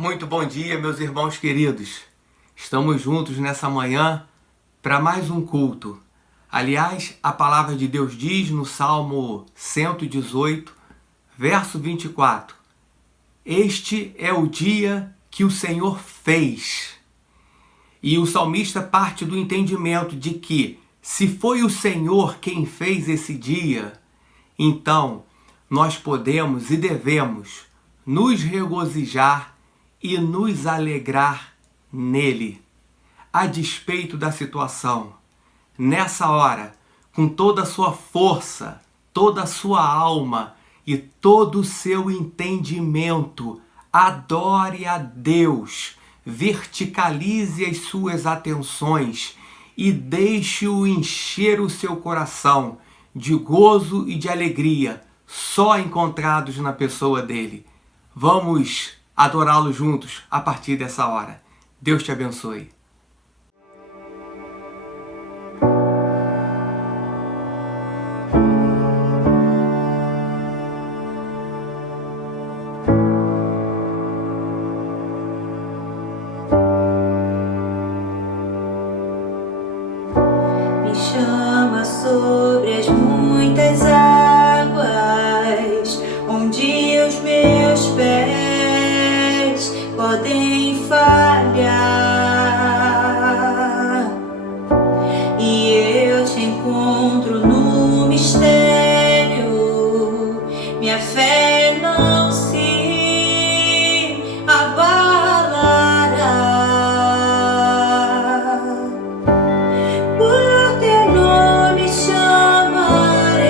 Muito bom dia, meus irmãos queridos. Estamos juntos nessa manhã para mais um culto. Aliás, a palavra de Deus diz no Salmo 118, verso 24: Este é o dia que o Senhor fez. E o salmista parte do entendimento de que, se foi o Senhor quem fez esse dia, então nós podemos e devemos nos regozijar e nos alegrar nele, a despeito da situação. Nessa hora, com toda a sua força, toda a sua alma e todo o seu entendimento, adore a Deus, verticalize as suas atenções e deixe-o encher o seu coração de gozo e de alegria, só encontrados na pessoa dele. Vamos adorá-lo juntos a partir dessa hora. Deus te abençoe. Me chama sobre as muitas águas, onde os meus pés podem falhar, e eu te encontro no mistério. Minha fé não se abalará. Por teu nome chamarei,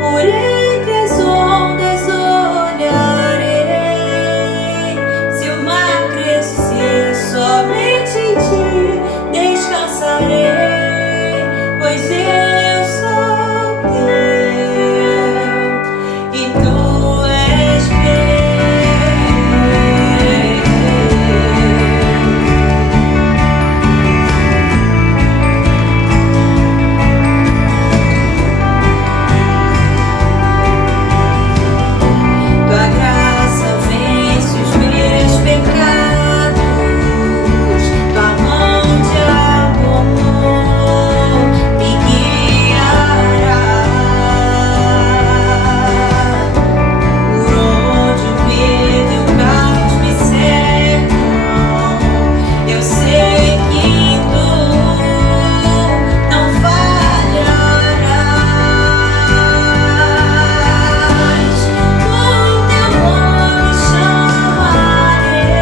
por entre as ondas olharei. Se o mar crescer, somente em ti descansarei, pois eu sou teu e tu és meu. Tua graça vence os meus pecados, tua mão de amor me guiará. Por onde o medo e o caos me cercam, eu sei que tu não falharás. Por teu nome chamarei,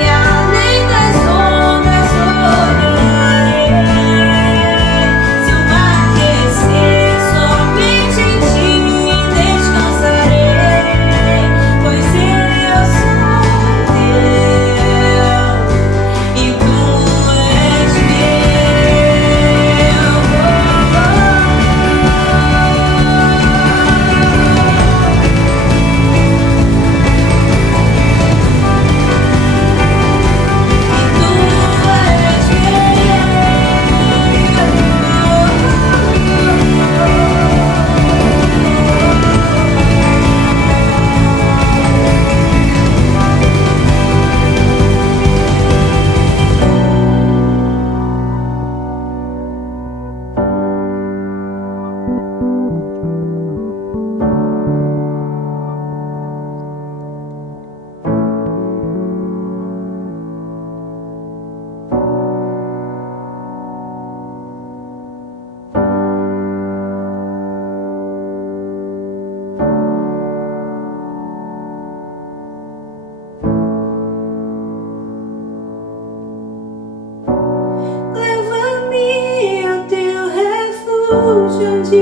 e além das ondas olharei. Se o mar crescer, somente em ti descansarei, pois eu sou teu e tu és Leva-me ao teu refúgio, onde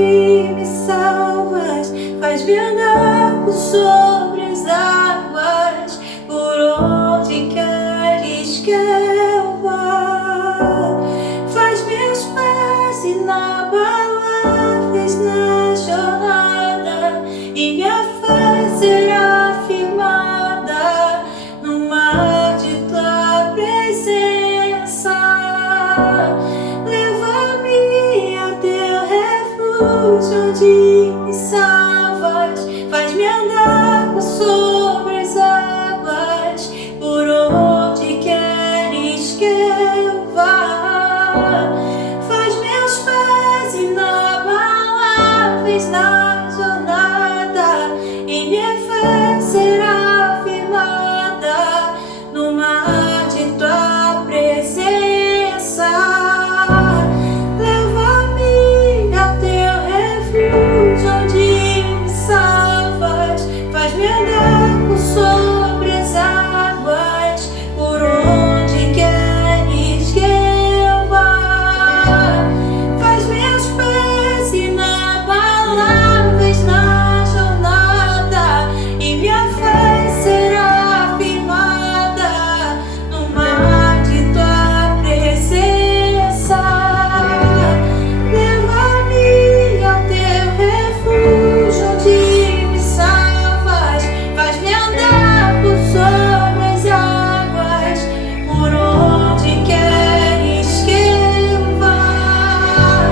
me salvas. Faz-me andar por sobre as águas, por onde queres que eu vá. Faz meus pés inabaláveis na jornada, e minha fé será firmada no mar de tua presença. Leva-me ao teu refúgio, onde me salvas. vez na jornada, e minha fé será firmada no mar de tua presença. Leva-me ao teu refúgio, onde me salvas, faz-me andar por sobre as águas, por onde queres que eu vá. Faz meus pés inabaláveis na jornada, e minha fé será firmada no mar de tua presença. Leva-me ao teu refúgio, onde me salvas, faz-me andar por sobre as águas, por onde queres que eu vá.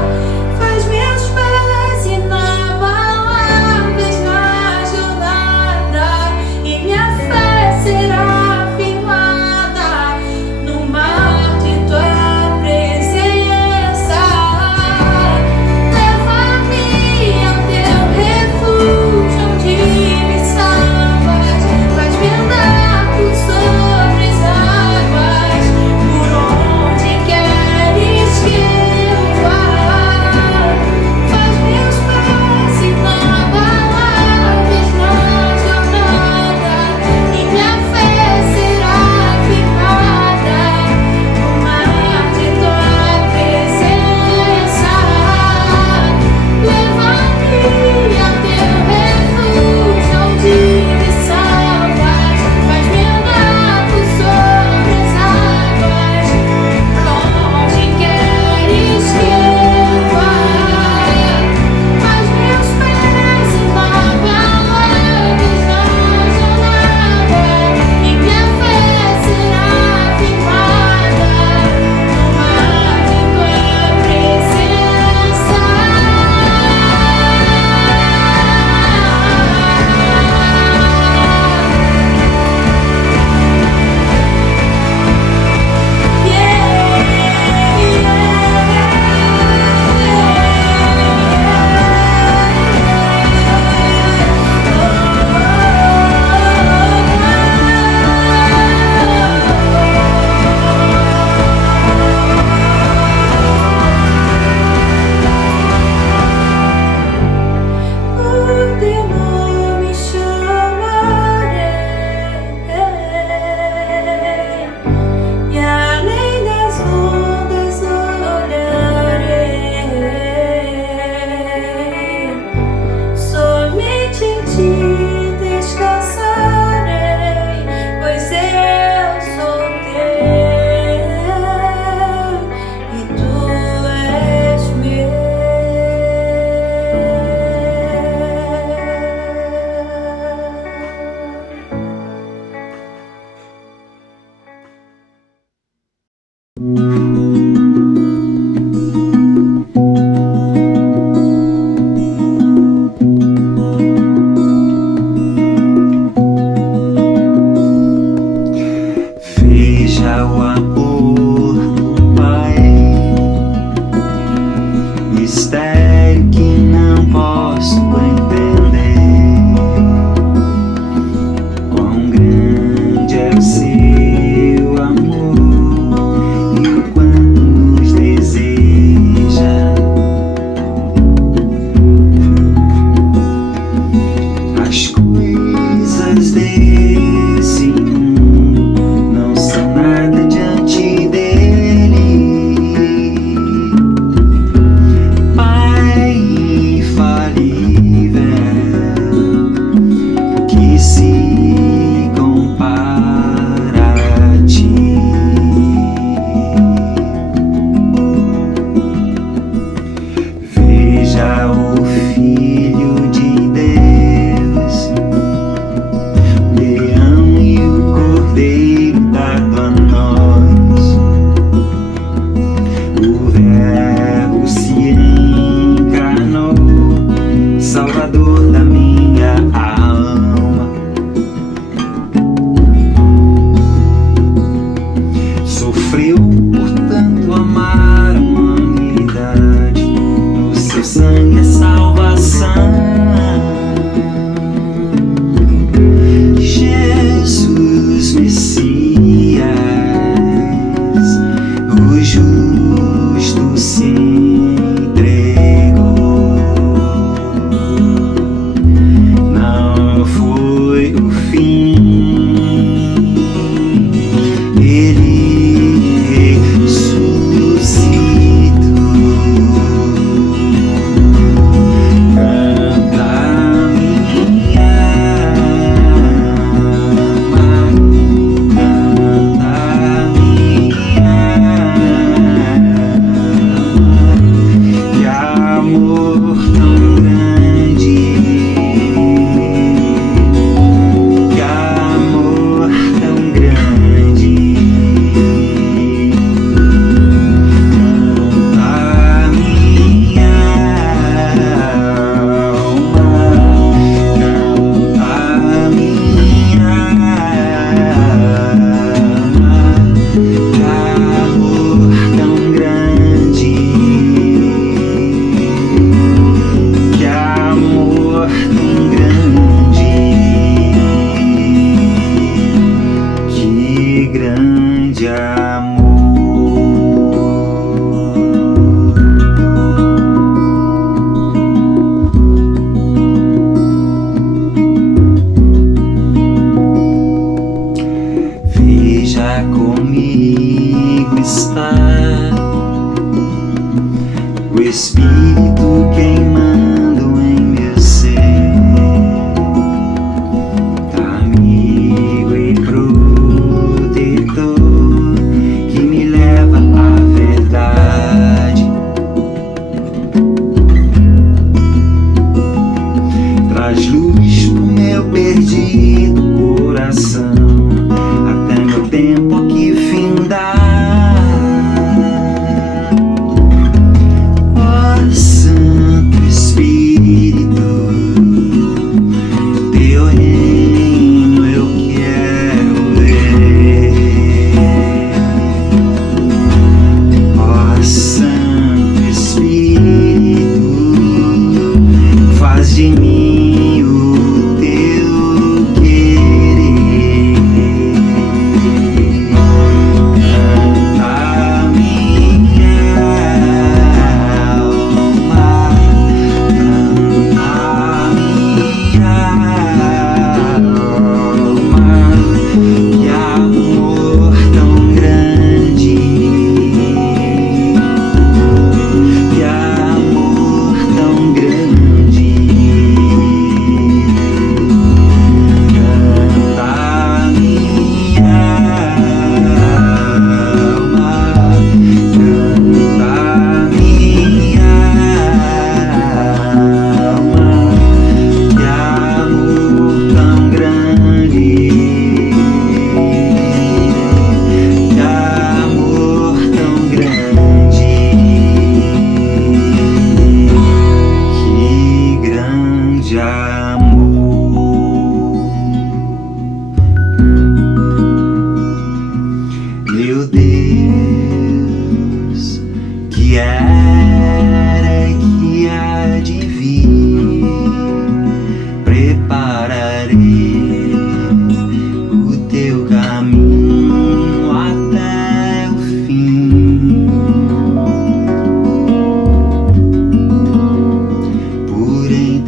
Faz meus pés inabaláveis na jornada, e minha fé será firmada no mar de tua presença. Leva-me ao teu refúgio, onde me salvas, faz-me andar por sobre as águas, por onde queres que eu vá. Faz meus pés inabaláveis na jornada, e minha fé será firmada no mar de tua presença. Leva-me ao teu refúgio, onde me salvas, faz-me andar por sobre as águas, por onde queres que eu vá. Faz meus pés inabaláveis na jornada, e minha fé será firmada no mar de tua presença. Por teu nome chamarei, e além das ondas olharei. Somente em ti descansarei, pois eu sou teu e tu és Veja o amor do Pai, mistério que não posso entender. Quão grande é o seu amor e o quanto nos deseja. As coisas desse mundo não são nada diante dele. Pai infalível, que se compara a ti. Veja o Filho de Deus, o leão e o cordeiro dado a nós. O Verbo se encarnou, Salvador da minha alma. Sofreu por tanto amar a humanidade, no seu sangue é salvação.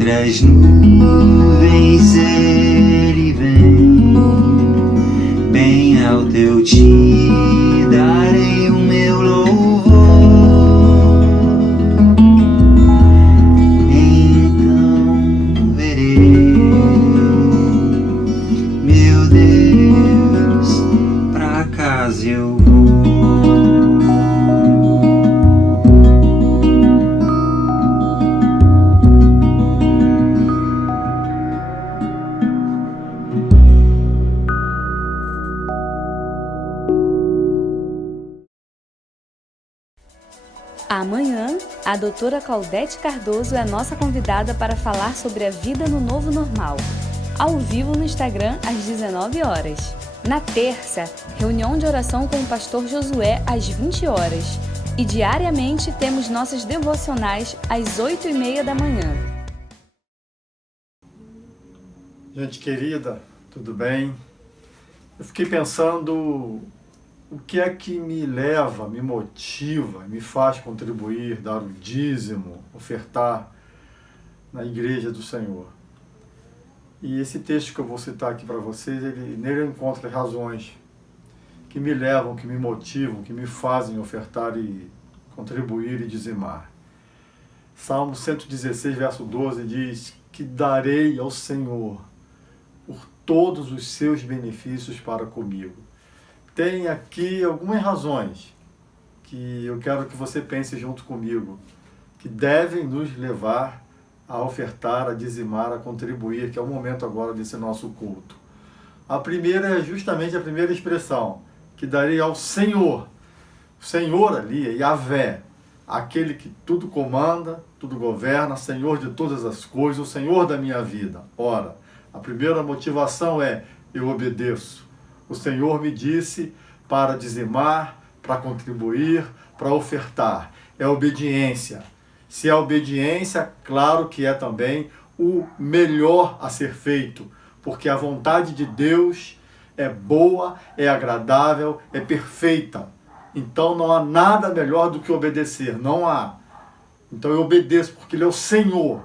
Entre as nuvens ele vem, bem alto eu te darei o meu louvor. Então verei, meu Deus, pra casa eu vou. Amanhã, a doutora Claudete Cardoso é a nossa convidada para falar sobre a vida no novo normal, ao vivo no Instagram às 19 horas. Na terça, reunião de oração com o pastor Josué às 20 horas. E diariamente temos nossas devocionais às 8h30 da manhã. Gente querida, tudo bem? Eu fiquei pensando o que é que me leva, me motiva, me faz contribuir, dar o dízimo, ofertar na igreja do Senhor. E esse texto que eu vou citar aqui para vocês, nele eu encontro razões que me levam, que me motivam, que me fazem ofertar e contribuir e dizimar. Salmo 116, verso 12 diz que darei ao Senhor por todos os seus benefícios para comigo. Tem aqui algumas razões que eu quero que você pense junto comigo, que devem nos levar a ofertar, a dizimar, a contribuir, que é o momento agora desse nosso culto. A primeira é justamente a primeira expressão, que darei ao Senhor. O Senhor ali é Yahvé, aquele que tudo comanda, tudo governa, Senhor de todas as coisas, o Senhor da minha vida. Ora, a primeira motivação é: eu obedeço. O Senhor me disse para dizimar, para contribuir, para ofertar. É obediência. Se é obediência, claro que é também o melhor a ser feito, porque a vontade de Deus é boa, é agradável, é perfeita. Então não há nada melhor do que obedecer, não há. Então eu obedeço porque Ele é o Senhor.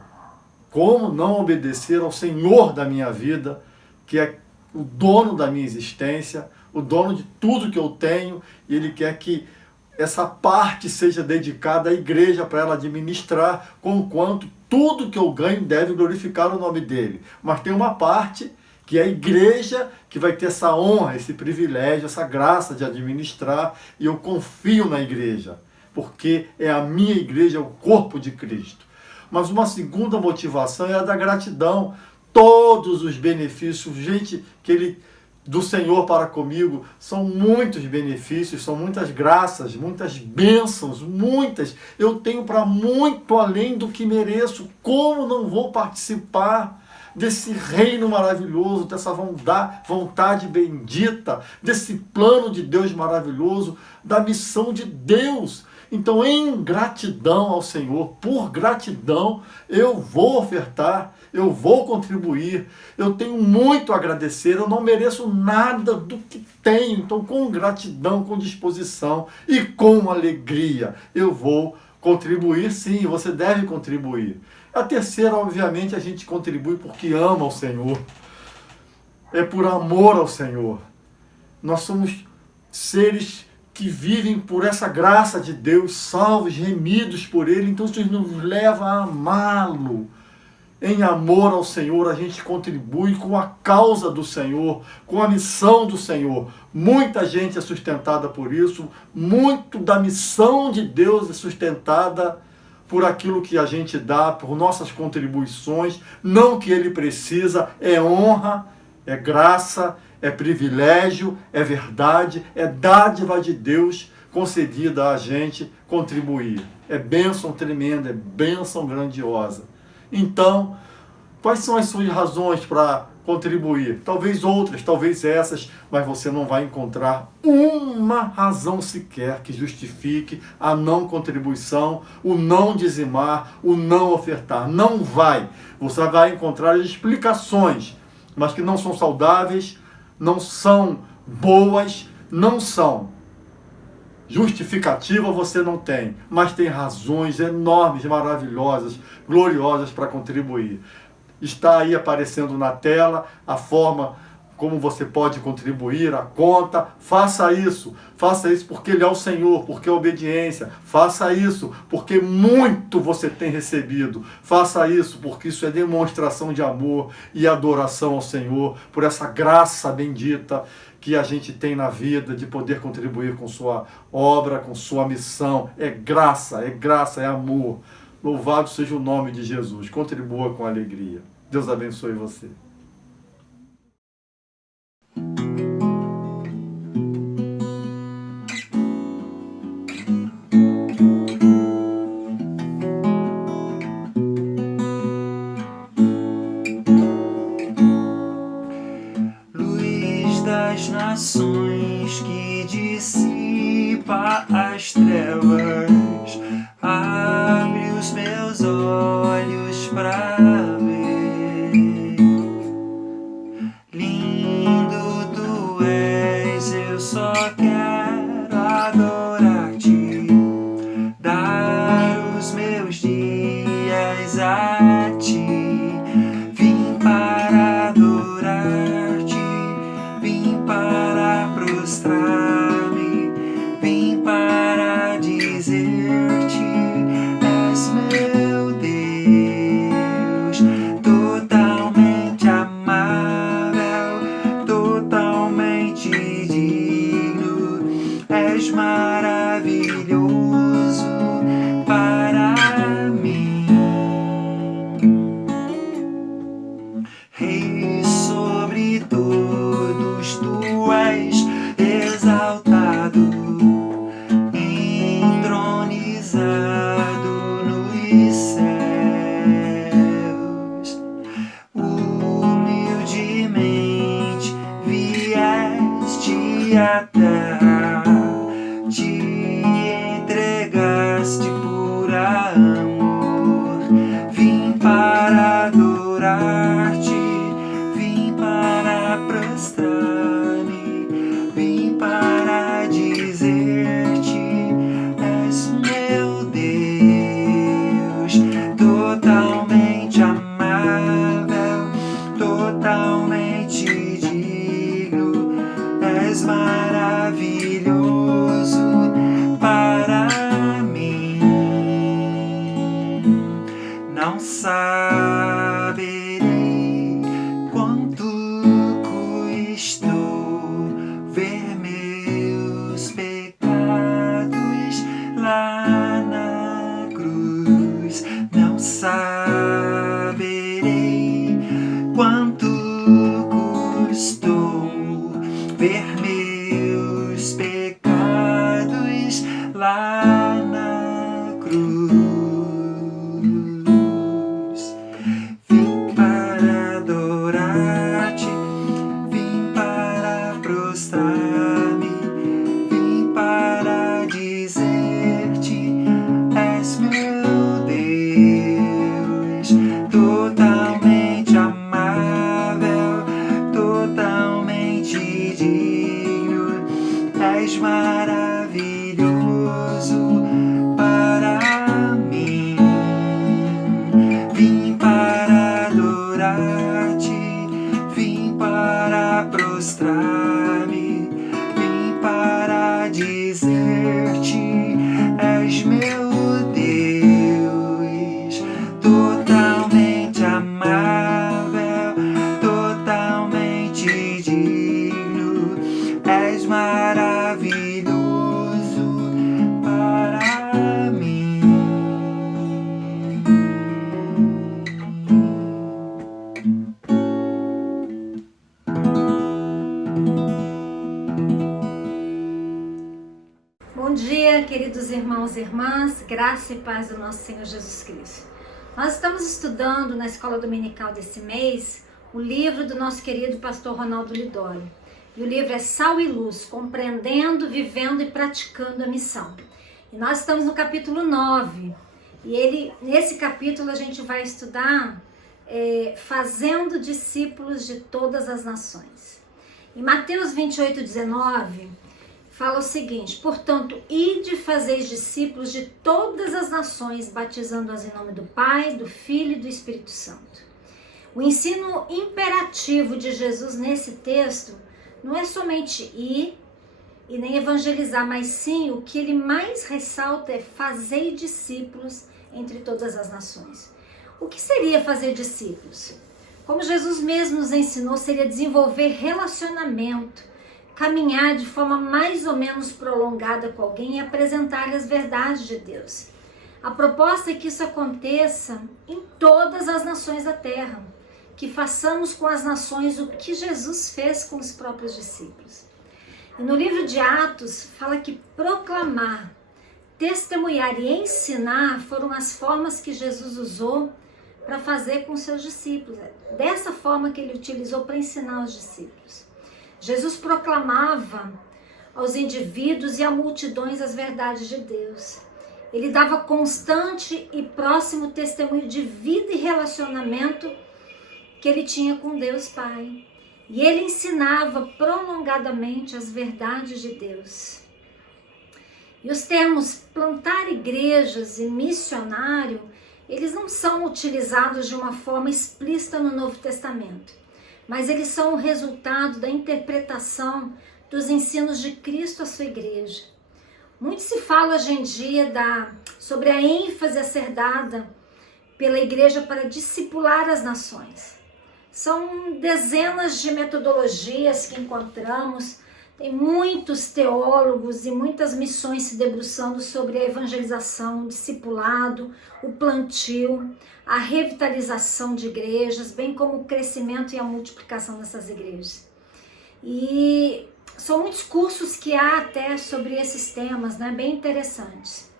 Como não obedecer ao Senhor da minha vida, que é o dono da minha existência, o dono de tudo que eu tenho, e Ele quer que essa parte seja dedicada à igreja para ela administrar, conquanto tudo que eu ganho deve glorificar o nome dEle. Mas tem uma parte que é a igreja que vai ter essa honra, esse privilégio, essa graça de administrar, e eu confio na igreja, porque é a minha igreja, é o corpo de Cristo. Mas uma segunda motivação é a da gratidão. Todos os benefícios, gente, do Senhor para comigo, são muitos benefícios, são muitas graças, muitas bênçãos, muitas. Eu tenho para muito além do que mereço. Como não vou participar desse reino maravilhoso, dessa vontade bendita, desse plano de Deus maravilhoso, da missão de Deus? Então, em gratidão ao Senhor, por gratidão, eu vou ofertar, eu vou contribuir, eu tenho muito a agradecer, eu não mereço nada do que tenho. Então, com gratidão, com disposição e com alegria, eu vou contribuir sim, você deve contribuir. A terceira, obviamente, a gente contribui porque ama o Senhor, é por amor ao Senhor. Nós somos seres que vivem por essa graça de Deus, salvos, remidos por Ele, então isso nos leva a amá-lo. Em amor ao Senhor, a gente contribui com a causa do Senhor, com a missão do Senhor. Muita gente é sustentada por isso, muito da missão de Deus é sustentada por aquilo que a gente dá, por nossas contribuições, não que Ele precisa, é honra, é graça, é privilégio, é verdade, é dádiva de Deus concedida a gente contribuir. É bênção tremenda, é bênção grandiosa. Então, quais são as suas razões para contribuir? Talvez outras, talvez essas, mas você não vai encontrar uma razão sequer que justifique a não contribuição, o não dizimar, o não ofertar. Não vai. Você vai encontrar explicações, mas que não são saudáveis, não são boas, não são Justificativa você não tem, mas tem razões enormes, maravilhosas, gloriosas para contribuir. Está aí aparecendo na tela a forma como você pode contribuir, a conta. Faça isso porque Ele é o Senhor, porque é obediência. Faça isso porque muito você tem recebido. Faça isso porque isso é demonstração de amor e adoração ao Senhor, por essa graça bendita que a gente tem na vida de poder contribuir com sua obra, com sua missão. É graça, é amor. Louvado seja o nome de Jesus. Contribua com alegria. Deus abençoe você. Luz das nações que dissipa as trevas, abre os meus olhos pra ver. Lindo tu és, eu só quero adorar-te, dar os meus dias a ti. Vim para adorar-te, vim para prostrar-me, vim para dizer-te: és meu Deus, totalmente amável, totalmente digno, és maravilhoso para mim. Rei sobre todos, tu és exaltado, entronizado nos céus. Humildemente vieste à terra, te entregaste por amor. Vim para adorar-te, vim para prostrar-me, vim para dizer-te: és meu Deus, totalmente amável, totalmente digno, és maravilhoso para mim. Não saberei quanto custou ver meus pecados lá na cruz. Não saberei quanto custou ver meus pecados lá na cruz. Vim para adorar-te, vim para prostrar-me, vim para dizer-te: és meu Deus, totalmente amável, totalmente digno, és maravilhoso para mim. Vim para adorar-te, vim para prostrar-me, vim para dizer-te: és meu Deus, totalmente amável, totalmente digno, és maravilhoso para mim. Bom dia, queridos irmãos e irmãs, graça e paz do nosso Senhor Jesus Cristo. Nós estamos estudando na escola dominical desse mês o livro do nosso querido pastor Ronaldo Lidório. E o livro é Sal e Luz, compreendendo, vivendo e praticando a missão. E nós estamos no capítulo 9. E nesse capítulo a gente vai estudar fazendo discípulos de todas as nações. Em Mateus 28:19, fala o seguinte: portanto, ide fazeis discípulos de todas as nações, batizando-as em nome do Pai, do Filho e do Espírito Santo. O ensino imperativo de Jesus nesse texto não é somente ir e nem evangelizar, mas sim o que ele mais ressalta é fazer discípulos entre todas as nações. O que seria fazer discípulos? Como Jesus mesmo nos ensinou, seria desenvolver relacionamento, caminhar de forma mais ou menos prolongada com alguém e apresentar-lhe as verdades de Deus. A proposta é que isso aconteça em todas as nações da terra, que façamos com as nações o que Jesus fez com os próprios discípulos. E no livro de Atos fala que proclamar, testemunhar e ensinar foram as formas que Jesus usou para fazer com seus discípulos. Dessa forma que ele utilizou para ensinar os discípulos. Jesus proclamava aos indivíduos e a multidões as verdades de Deus. Ele dava constante e próximo testemunho de vida e relacionamento que ele tinha com Deus Pai. E ele ensinava prolongadamente as verdades de Deus. E os termos plantar igrejas e missionário, eles não são utilizados de uma forma explícita no Novo Testamento, mas eles são o resultado da interpretação dos ensinos de Cristo à sua igreja. Muito se fala hoje em dia sobre a ênfase a ser dada pela igreja para discipular as nações. São dezenas de metodologias que encontramos, tem muitos teólogos e muitas missões se debruçando sobre a evangelização, o discipulado, o plantio, a revitalização de igrejas, bem como o crescimento e a multiplicação dessas igrejas. E são muitos cursos que há até sobre esses temas, né? Bem interessantes.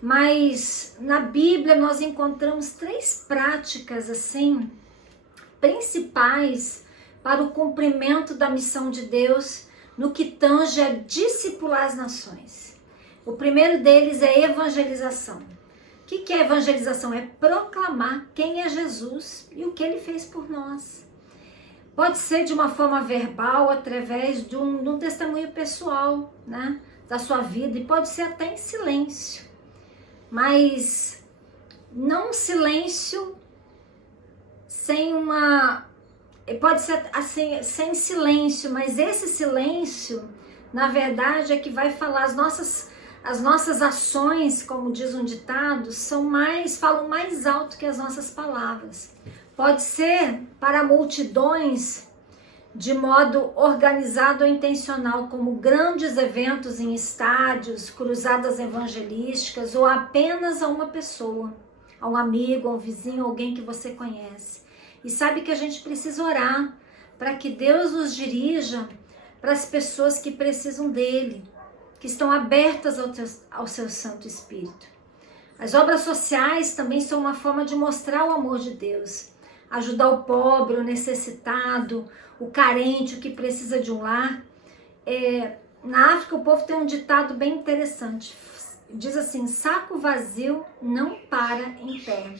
Mas na Bíblia nós encontramos 3 práticas assim principais para o cumprimento da missão de Deus no que tange a discipular as nações. O primeiro deles é evangelização. O que é evangelização? É proclamar quem é Jesus e o que ele fez por nós. Pode ser de uma forma verbal, através de um testemunho pessoal, né, da sua vida, e pode ser até em silêncio. Mas não um silêncio sem pode ser assim, sem silêncio, mas esse silêncio, na verdade, é que vai falar as nossas ações, como diz um ditado, falam mais alto que as nossas palavras. Pode ser para multidões de modo organizado ou intencional, como grandes eventos em estádios, cruzadas evangelísticas, ou apenas a uma pessoa, a um amigo, a um vizinho, alguém que você conhece. E sabe que a gente precisa orar para que Deus nos dirija para as pessoas que precisam dele, que estão abertas ao seu Santo Espírito. As obras sociais também são uma forma de mostrar o amor de Deus, ajudar o pobre, o necessitado, o carente, o que precisa de um lar. Na África o povo tem um ditado bem interessante, diz assim: saco vazio não para em pé.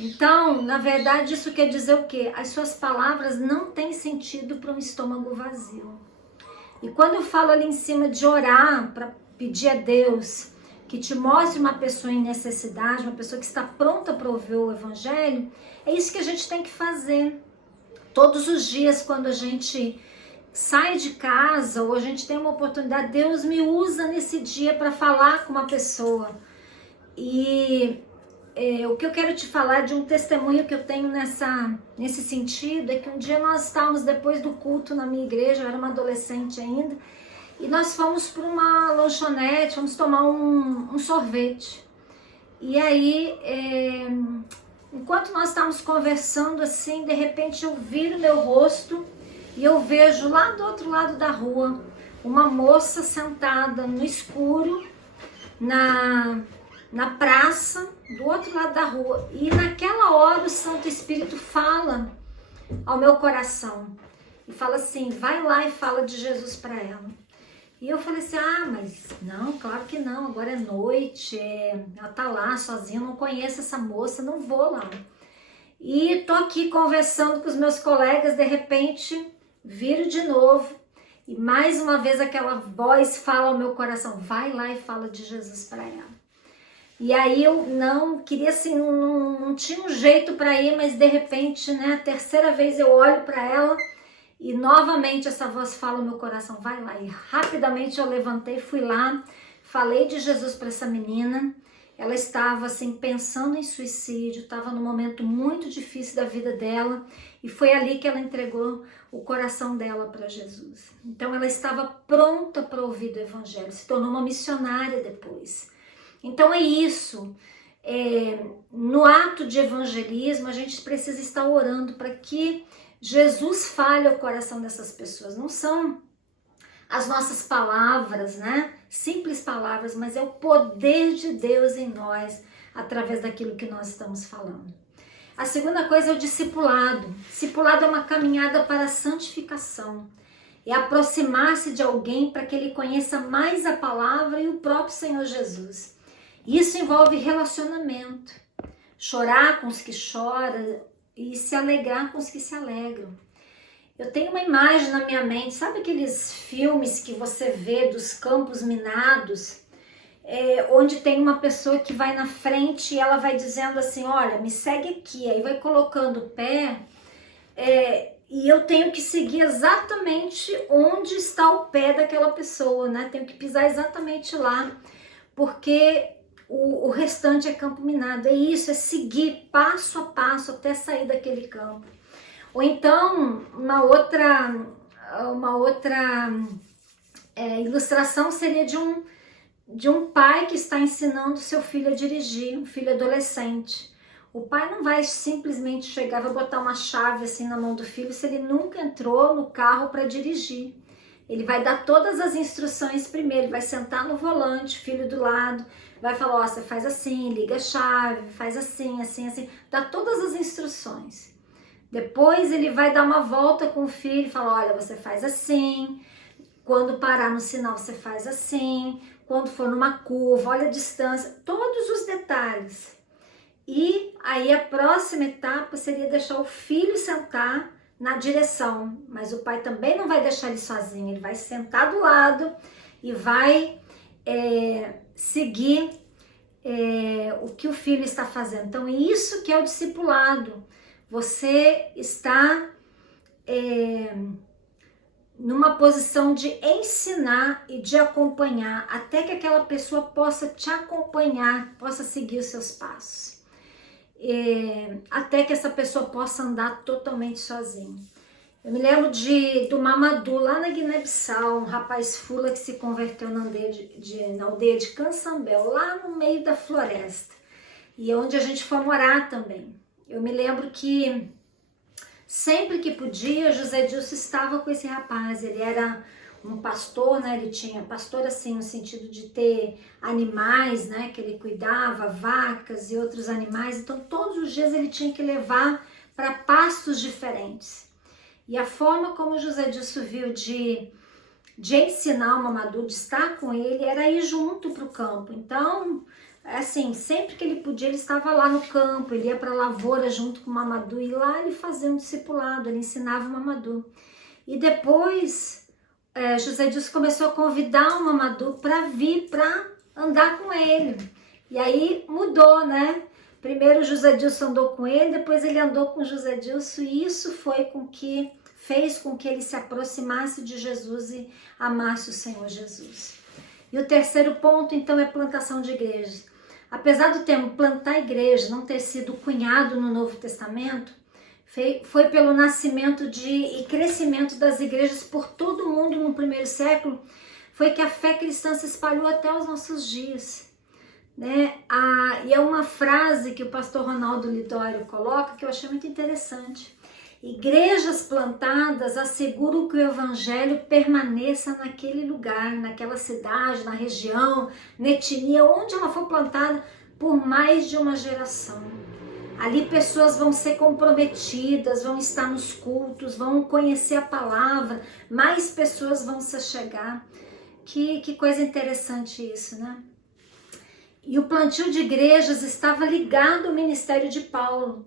Então, na verdade, isso quer dizer o quê? As suas palavras não têm sentido para um estômago vazio. E quando eu falo ali em cima de orar para pedir a Deus que te mostre uma pessoa em necessidade, uma pessoa que está pronta para ouvir o Evangelho, é isso que a gente tem que fazer. Todos os dias, quando a gente sai de casa ou a gente tem uma oportunidade, Deus me usa nesse dia para falar com uma pessoa. E o que eu quero te falar de um testemunho que eu tenho nesse sentido é que um dia nós estávamos depois do culto na minha igreja, eu era uma adolescente ainda, e nós fomos para uma lanchonete, fomos tomar um sorvete. E aí, enquanto nós estávamos conversando assim, de repente eu viro meu rosto e eu vejo lá do outro lado da rua uma moça sentada no escuro, na praça, do outro lado da rua. E naquela hora o Santo Espírito fala ao meu coração e fala assim: vai lá e fala de Jesus para ela. E eu falei assim: mas não, claro que não, agora é noite, ela tá lá sozinha, não conheço essa moça, não vou lá. E tô aqui conversando com os meus colegas, de repente viro de novo E mais uma vez aquela voz fala ao meu coração, vai lá e fala de Jesus para ela. E aí eu não queria assim, não tinha um jeito para ir, mas de repente, né, a terceira vez eu olho para ela e novamente essa voz fala ao meu coração, vai lá. E rapidamente eu levantei, fui lá, falei de Jesus para essa menina. Ela estava assim pensando em suicídio, estava num momento muito difícil da vida dela e foi ali que ela entregou o coração dela para Jesus. Então ela estava pronta para ouvir do evangelho, se tornou uma missionária depois. Então é isso, no ato de evangelismo a gente precisa estar orando para que Jesus fale ao coração dessas pessoas. Não são as nossas palavras, né? Simples palavras, mas é o poder de Deus em nós, através daquilo que nós estamos falando. A segunda coisa é o discipulado. Discipulado é uma caminhada para a santificação. É aproximar-se de alguém para que ele conheça mais a palavra e o próprio Senhor Jesus. Isso envolve relacionamento. Chorar com os que choram e se alegrar com os que se alegram. Eu tenho uma imagem na minha mente, sabe aqueles filmes que você vê dos campos minados, onde tem uma pessoa que vai na frente e ela vai dizendo assim, olha, me segue aqui, aí vai colocando o pé, e eu tenho que seguir exatamente onde está o pé daquela pessoa, né? Tenho que pisar exatamente lá, porque o restante é campo minado. É isso, é seguir passo a passo até sair daquele campo. Ou então, uma outra ilustração seria de um pai que está ensinando seu filho a dirigir, um filho adolescente. O pai não vai simplesmente chegar, vai botar uma chave assim na mão do filho se ele nunca entrou no carro para dirigir. Ele vai dar todas as instruções primeiro, ele vai sentar no volante, filho do lado, vai falar, ó, você faz assim, liga a chave, faz assim, assim, assim, dá todas as instruções. Depois ele vai dar uma volta com o filho e fala, olha, você faz assim, quando parar no sinal você faz assim, quando for numa curva, olha a distância, todos os detalhes. E aí a próxima etapa seria deixar o filho sentar na direção, mas o pai também não vai deixar ele sozinho, ele vai sentar do lado e vai seguir o que o filho está fazendo. Então isso que é o discipulado. Você está numa posição de ensinar e de acompanhar, até que aquela pessoa possa te acompanhar, possa seguir os seus passos. Até que essa pessoa possa andar totalmente sozinha. Eu me lembro do Mamadou, lá na Guiné-Bissau, um rapaz fula que se converteu na aldeia de Cansambel, lá no meio da floresta, e onde a gente foi morar também. Eu me lembro que sempre que podia, José Dilson estava com esse rapaz. Ele era um pastor, né? Ele tinha pastor assim, no sentido de ter animais, né? Que ele cuidava, vacas e outros animais. Então todos os dias ele tinha que levar para pastos diferentes. E a forma como José Dilson viu de ensinar o Mamadou, de estar com ele, era ir junto para o campo. Então, assim, sempre que ele podia, ele estava lá no campo, ele ia para a lavoura junto com o Mamadou, e lá ele fazia um discipulado, ele ensinava o Mamadou. E depois, José Dilson começou a convidar o Mamadou para vir para andar com ele. E aí mudou, né? Primeiro José Dilson andou com ele, depois ele andou com José Dilson, e isso fez com que ele se aproximasse de Jesus e amasse o Senhor Jesus. E o terceiro ponto, então, é plantação de igrejas. Apesar do termo plantar igreja não ter sido cunhado no Novo Testamento, foi pelo nascimento e crescimento das igrejas por todo o mundo no primeiro século, foi que a fé cristã se espalhou até os nossos dias. Né? E é uma frase que o pastor Ronaldo Lidório coloca que eu achei muito interessante. Igrejas plantadas asseguram que o evangelho permaneça naquele lugar, naquela cidade, na região, na etnia, onde ela for plantada por mais de uma geração. Ali pessoas vão ser comprometidas, vão estar nos cultos, vão conhecer a palavra, mais pessoas vão se chegar. Que coisa interessante isso, né? E o plantio de igrejas estava ligado ao ministério de Paulo.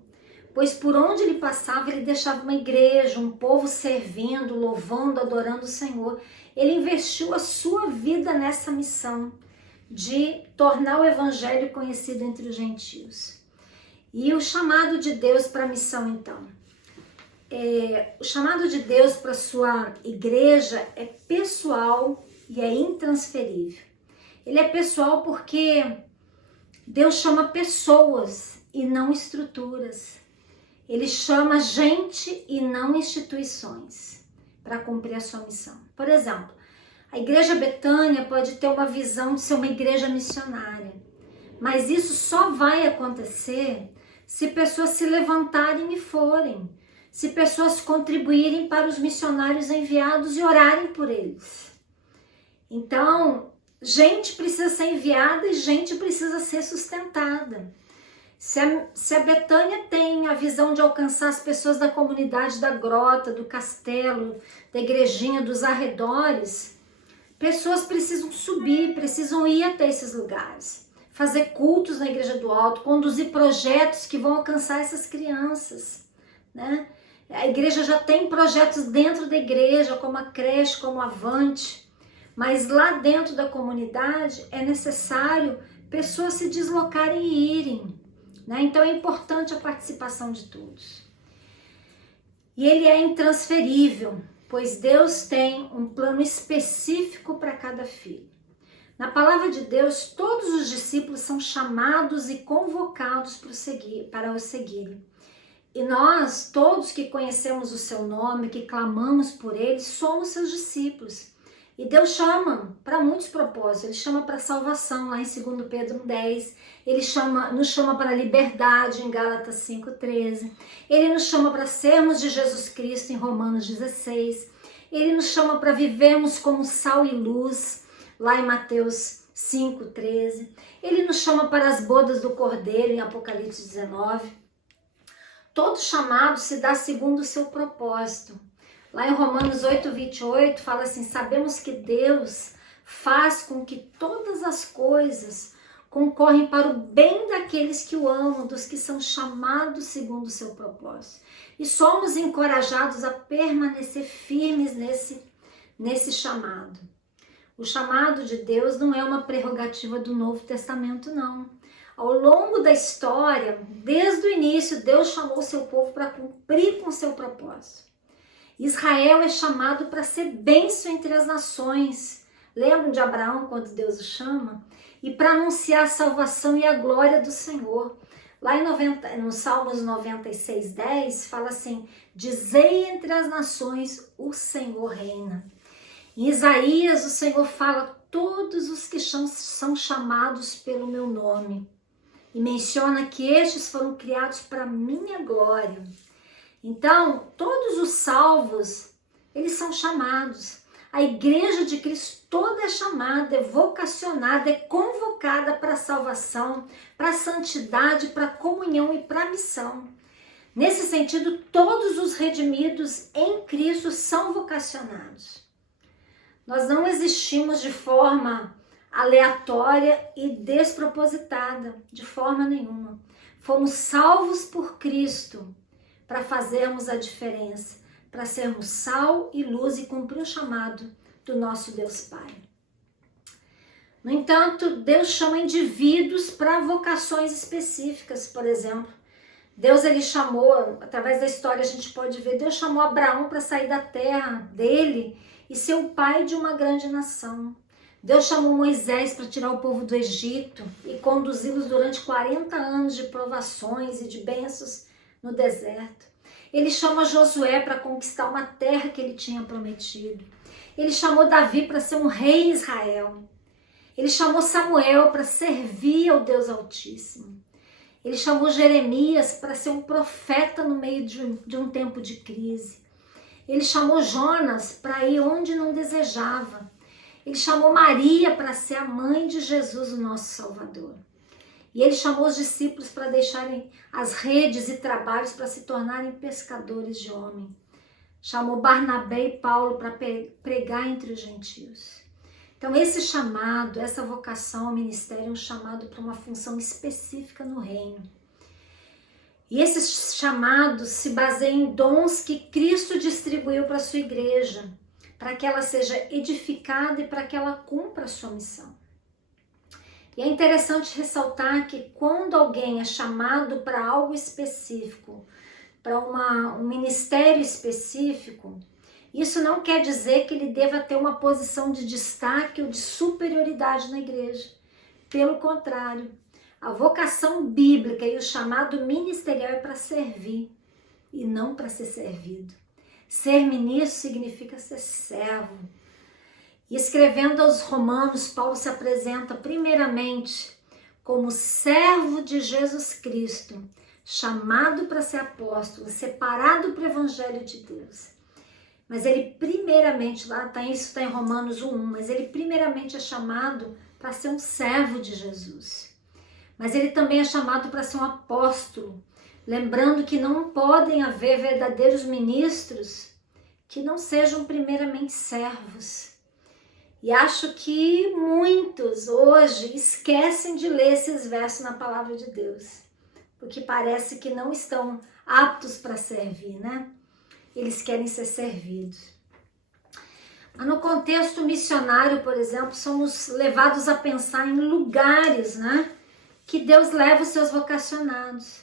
pois por onde ele passava, ele deixava uma igreja, um povo servindo, louvando, adorando o Senhor. Ele investiu a sua vida nessa missão de tornar o evangelho conhecido entre os gentios. E o chamado de Deus para a missão, então? O chamado de Deus para a sua igreja é pessoal e é intransferível. Ele é pessoal porque Deus chama pessoas e não estruturas. Ele chama gente e não instituições para cumprir a sua missão. Por exemplo, a Igreja Betânia pode ter uma visão de ser uma igreja missionária, mas isso só vai acontecer se pessoas se levantarem e forem, se pessoas contribuírem para os missionários enviados e orarem por eles. Então, gente precisa ser enviada e gente precisa ser sustentada. Se a Betânia tem a visão de alcançar as pessoas da comunidade da grota, do castelo, da igrejinha, dos arredores, pessoas precisam subir, precisam ir até esses lugares, fazer cultos na Igreja do Alto, conduzir projetos que vão alcançar essas crianças, né? A igreja já tem projetos dentro da igreja, como a creche, como a Avante, mas lá dentro da comunidade é necessário pessoas se deslocarem e irem, né? Então é importante a participação de todos. E ele é intransferível, pois Deus tem um plano específico para cada filho. Na palavra de Deus, todos os discípulos são chamados e convocados para o seguirem. E nós, todos que conhecemos o seu nome, que clamamos por ele, somos seus discípulos. E Deus chama para muitos propósitos. Ele chama para salvação, lá em 2 Pedro 1,10. Ele nos chama para a liberdade, em Gálatas 5,13. Ele nos chama para sermos de Jesus Cristo, em Romanos 16. Ele nos chama para vivermos como sal e luz, lá em Mateus 5,13. Ele nos chama para as bodas do Cordeiro, em Apocalipse 19. Todo chamado se dá segundo o seu propósito. Lá em Romanos 8,28 fala assim: sabemos que Deus faz com que todas as coisas concorrem para o bem daqueles que o amam, dos que são chamados segundo o seu propósito. E somos encorajados a permanecer firmes nesse chamado. O chamado de Deus não é uma prerrogativa do Novo Testamento, não. Ao longo da história, desde o início, Deus chamou o seu povo para cumprir com o seu propósito. Israel é chamado para ser bênção entre as nações. Lembram de Abraão quando Deus o chama? E para anunciar a salvação e a glória do Senhor. Lá no Salmos 96:10 fala assim: dizei entre as nações, o Senhor reina. Em Isaías, o Senhor fala: todos os que são chamados pelo meu nome. E menciona que estes foram criados para minha glória. Então, todos os salvos, eles são chamados. A igreja de Cristo toda é chamada, é vocacionada, é convocada para a salvação, para a santidade, para a comunhão e para a missão. Nesse sentido, todos os redimidos em Cristo são vocacionados. Nós não existimos de forma aleatória e despropositada, de forma nenhuma. Fomos salvos por Cristo para fazermos a diferença, para sermos sal e luz e cumprir o chamado do nosso Deus Pai. No entanto, Deus chama indivíduos para vocações específicas. Por exemplo, Deus ele chamou, através da história a gente pode ver, Deus chamou Abraão para sair da terra dele e ser o pai de uma grande nação. Deus chamou Moisés para tirar o povo do Egito e conduzi-los durante 40 anos de provações e de bênçãos no deserto. Ele chama Josué para conquistar uma terra que ele tinha prometido. Ele chamou Davi para ser um rei em Israel. Ele chamou Samuel para servir ao Deus Altíssimo. Ele chamou Jeremias para ser um profeta no meio de um tempo de crise. Ele chamou Jonas para ir onde não desejava. Ele chamou Maria para ser a mãe de Jesus, o nosso Salvador. E ele chamou os discípulos para deixarem as redes e trabalhos para se tornarem pescadores de homem. Chamou Barnabé e Paulo para pregar entre os gentios. Então esse chamado, essa vocação ao ministério é um chamado para uma função específica no reino. E esses chamados se baseiam em dons que Cristo distribuiu para a sua igreja, para que ela seja edificada e para que ela cumpra a sua missão. E é interessante ressaltar que quando alguém é chamado para algo específico, para um ministério específico, isso não quer dizer que ele deva ter uma posição de destaque ou de superioridade na igreja. Pelo contrário, a vocação bíblica e o chamado ministerial é para servir e não para ser servido. Ser ministro significa ser servo. E escrevendo aos Romanos, Paulo se apresenta primeiramente como servo de Jesus Cristo, chamado para ser apóstolo, separado para o Evangelho de Deus. Mas ele primeiramente, isso está em Romanos 1:1, mas ele primeiramente é chamado para ser um servo de Jesus. Mas ele também é chamado para ser um apóstolo, lembrando que não podem haver verdadeiros ministros que não sejam primeiramente servos. E acho que muitos hoje esquecem de ler esses versos na palavra de Deus, porque parece que não estão aptos para servir, né? Eles querem ser servidos. Mas no contexto missionário, por exemplo, somos levados a pensar em lugares, né, que Deus leva os seus vocacionados.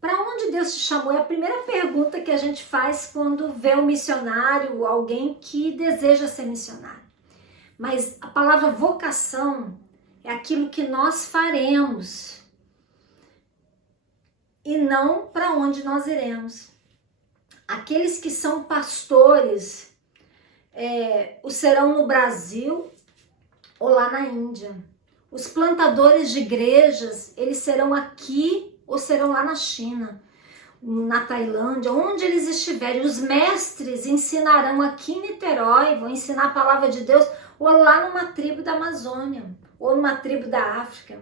Para onde Deus te chamou? É a primeira pergunta que a gente faz quando vê um missionário, alguém que deseja ser missionário. Mas a palavra vocação é aquilo que nós faremos e não para onde nós iremos. Aqueles que são pastores, o serão no Brasil ou lá na Índia. Os plantadores de igrejas, eles serão aqui ou serão lá na China, na Tailândia, onde eles estiverem. Os mestres ensinarão aqui em Niterói, vão ensinar a palavra de Deus, ou lá numa tribo da Amazônia, ou numa tribo da África.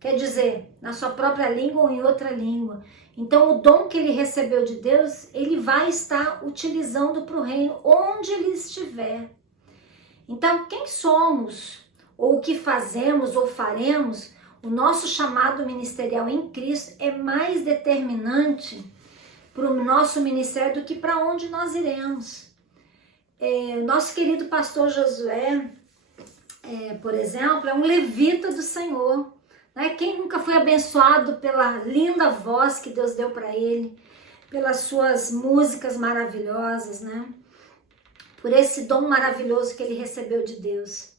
Quer dizer, na sua própria língua ou em outra língua. Então, o dom que ele recebeu de Deus, ele vai estar utilizando para o reino onde ele estiver. Então, quem somos, ou o que fazemos ou faremos, o nosso chamado ministerial em Cristo é mais determinante para o nosso ministério do que para onde nós iremos. Nosso querido pastor Josué, por exemplo, é um levita do Senhor. Né? Quem nunca foi abençoado pela linda voz que Deus deu para ele, pelas suas músicas maravilhosas, né? Por esse dom maravilhoso que ele recebeu de Deus.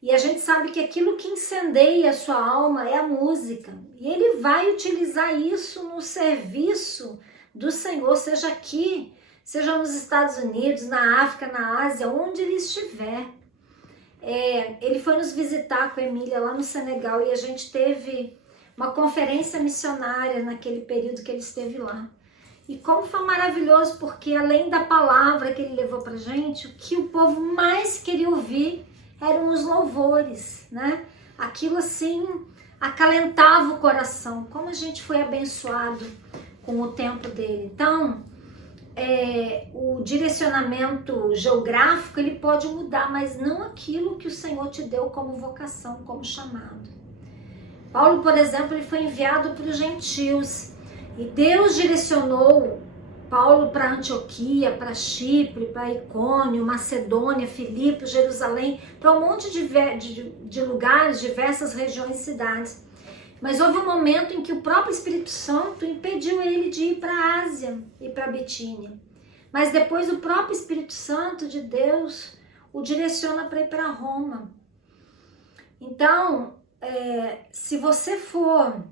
E a gente sabe que aquilo que incendeia a sua alma é a música. E ele vai utilizar isso no serviço do Senhor, seja aqui, seja nos Estados Unidos, na África, na Ásia, onde ele estiver. Ele foi nos visitar com a Emília lá no Senegal e a gente teve uma conferência missionária naquele período que ele esteve lá. E como foi maravilhoso, porque além da palavra que ele levou pra gente, o que o povo mais queria ouvir eram os louvores, né? Aquilo assim acalentava o coração. Como a gente foi abençoado com o tempo dele. Então, o direcionamento geográfico ele pode mudar, mas não aquilo que o Senhor te deu como vocação, como chamado. Paulo, por exemplo, ele foi enviado para os gentios e Deus direcionou Paulo para Antioquia, para Chipre, para Icônio, Macedônia, Filipos, Jerusalém, para um monte de lugares, diversas regiões e cidades. Mas houve um momento em que o próprio Espírito Santo impediu ele de ir para a Ásia e para a Bitínia. Mas depois o próprio Espírito Santo de Deus o direciona para ir para Roma. Então, se você for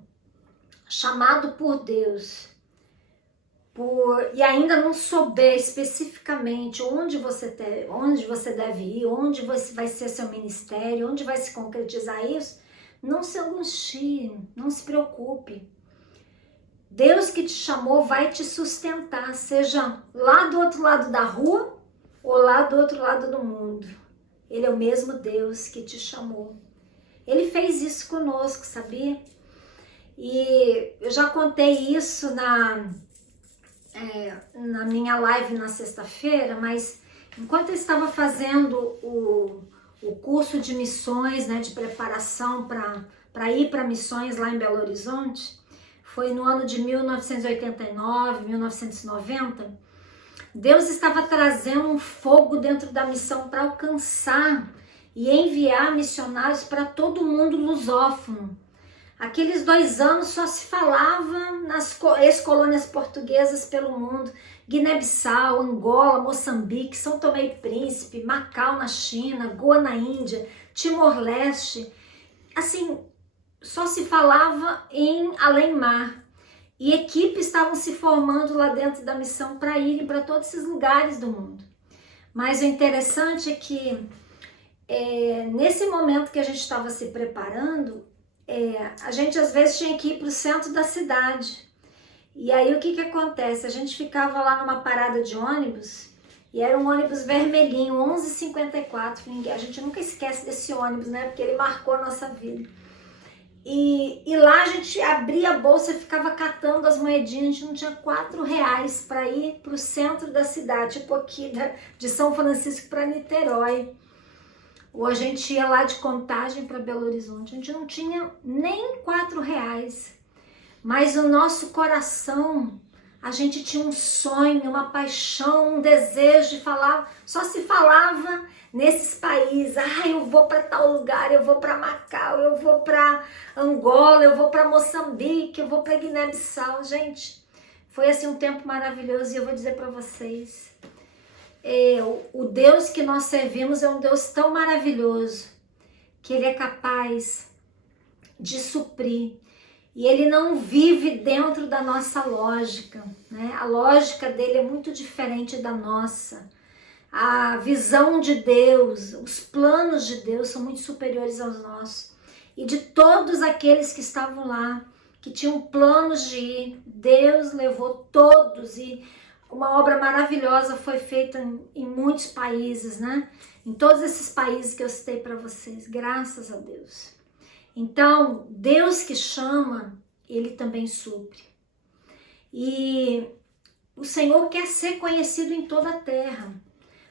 chamado por Deus e ainda não souber especificamente onde você deve ir, onde vai ser seu ministério, onde vai se concretizar isso, não se angustie, não se preocupe. Deus que te chamou vai te sustentar, seja lá do outro lado da rua ou lá do outro lado do mundo. Ele é o mesmo Deus que te chamou. Ele fez isso conosco, sabia? E eu já contei isso na minha live na sexta-feira, mas enquanto eu estava fazendo o curso de missões, né, de preparação para ir para missões lá em Belo Horizonte, foi no ano de 1989, 1990, Deus estava trazendo um fogo dentro da missão para alcançar e enviar missionários para todo o mundo lusófono. Aqueles 2 anos só se falava nas ex-colônias portuguesas pelo mundo, Guiné-Bissau, Angola, Moçambique, São Tomé e Príncipe, Macau na China, Goa na Índia, Timor-Leste. Assim, só se falava em além-mar. E equipes estavam se formando lá dentro da missão para irem para todos esses lugares do mundo. Mas o interessante é que nesse momento que a gente estava se preparando, a gente às vezes tinha que ir para o centro da cidade. E aí o que acontece? A gente ficava lá numa parada de ônibus, e era um ônibus vermelhinho, 11h54. A gente nunca esquece desse ônibus, né? Porque ele marcou a nossa vida. E lá a gente abria a bolsa e ficava catando as moedinhas. A gente não tinha R$4 para ir para o centro da cidade, tipo aqui de São Francisco para Niterói. Ou a gente ia lá de Contagem para Belo Horizonte. A gente não tinha nem R$4. Mas o nosso coração, a gente tinha um sonho, uma paixão, um desejo de falar. Só se falava nesses países. Eu vou para tal lugar, eu vou para Macau, eu vou para Angola, eu vou para Moçambique, eu vou para Guiné-Bissau. Gente, foi assim um tempo maravilhoso. E eu vou dizer para vocês, o Deus que nós servimos é um Deus tão maravilhoso que Ele é capaz de suprir. E Ele não vive dentro da nossa lógica, né? A lógica dele é muito diferente da nossa. A visão de Deus, os planos de Deus são muito superiores aos nossos. E de todos aqueles que estavam lá, que tinham planos de ir, Deus levou todos. E uma obra maravilhosa foi feita em muitos países, né? Em todos esses países que eu citei para vocês, graças a Deus. Então, Deus que chama, Ele também supre. E o Senhor quer ser conhecido em toda a terra.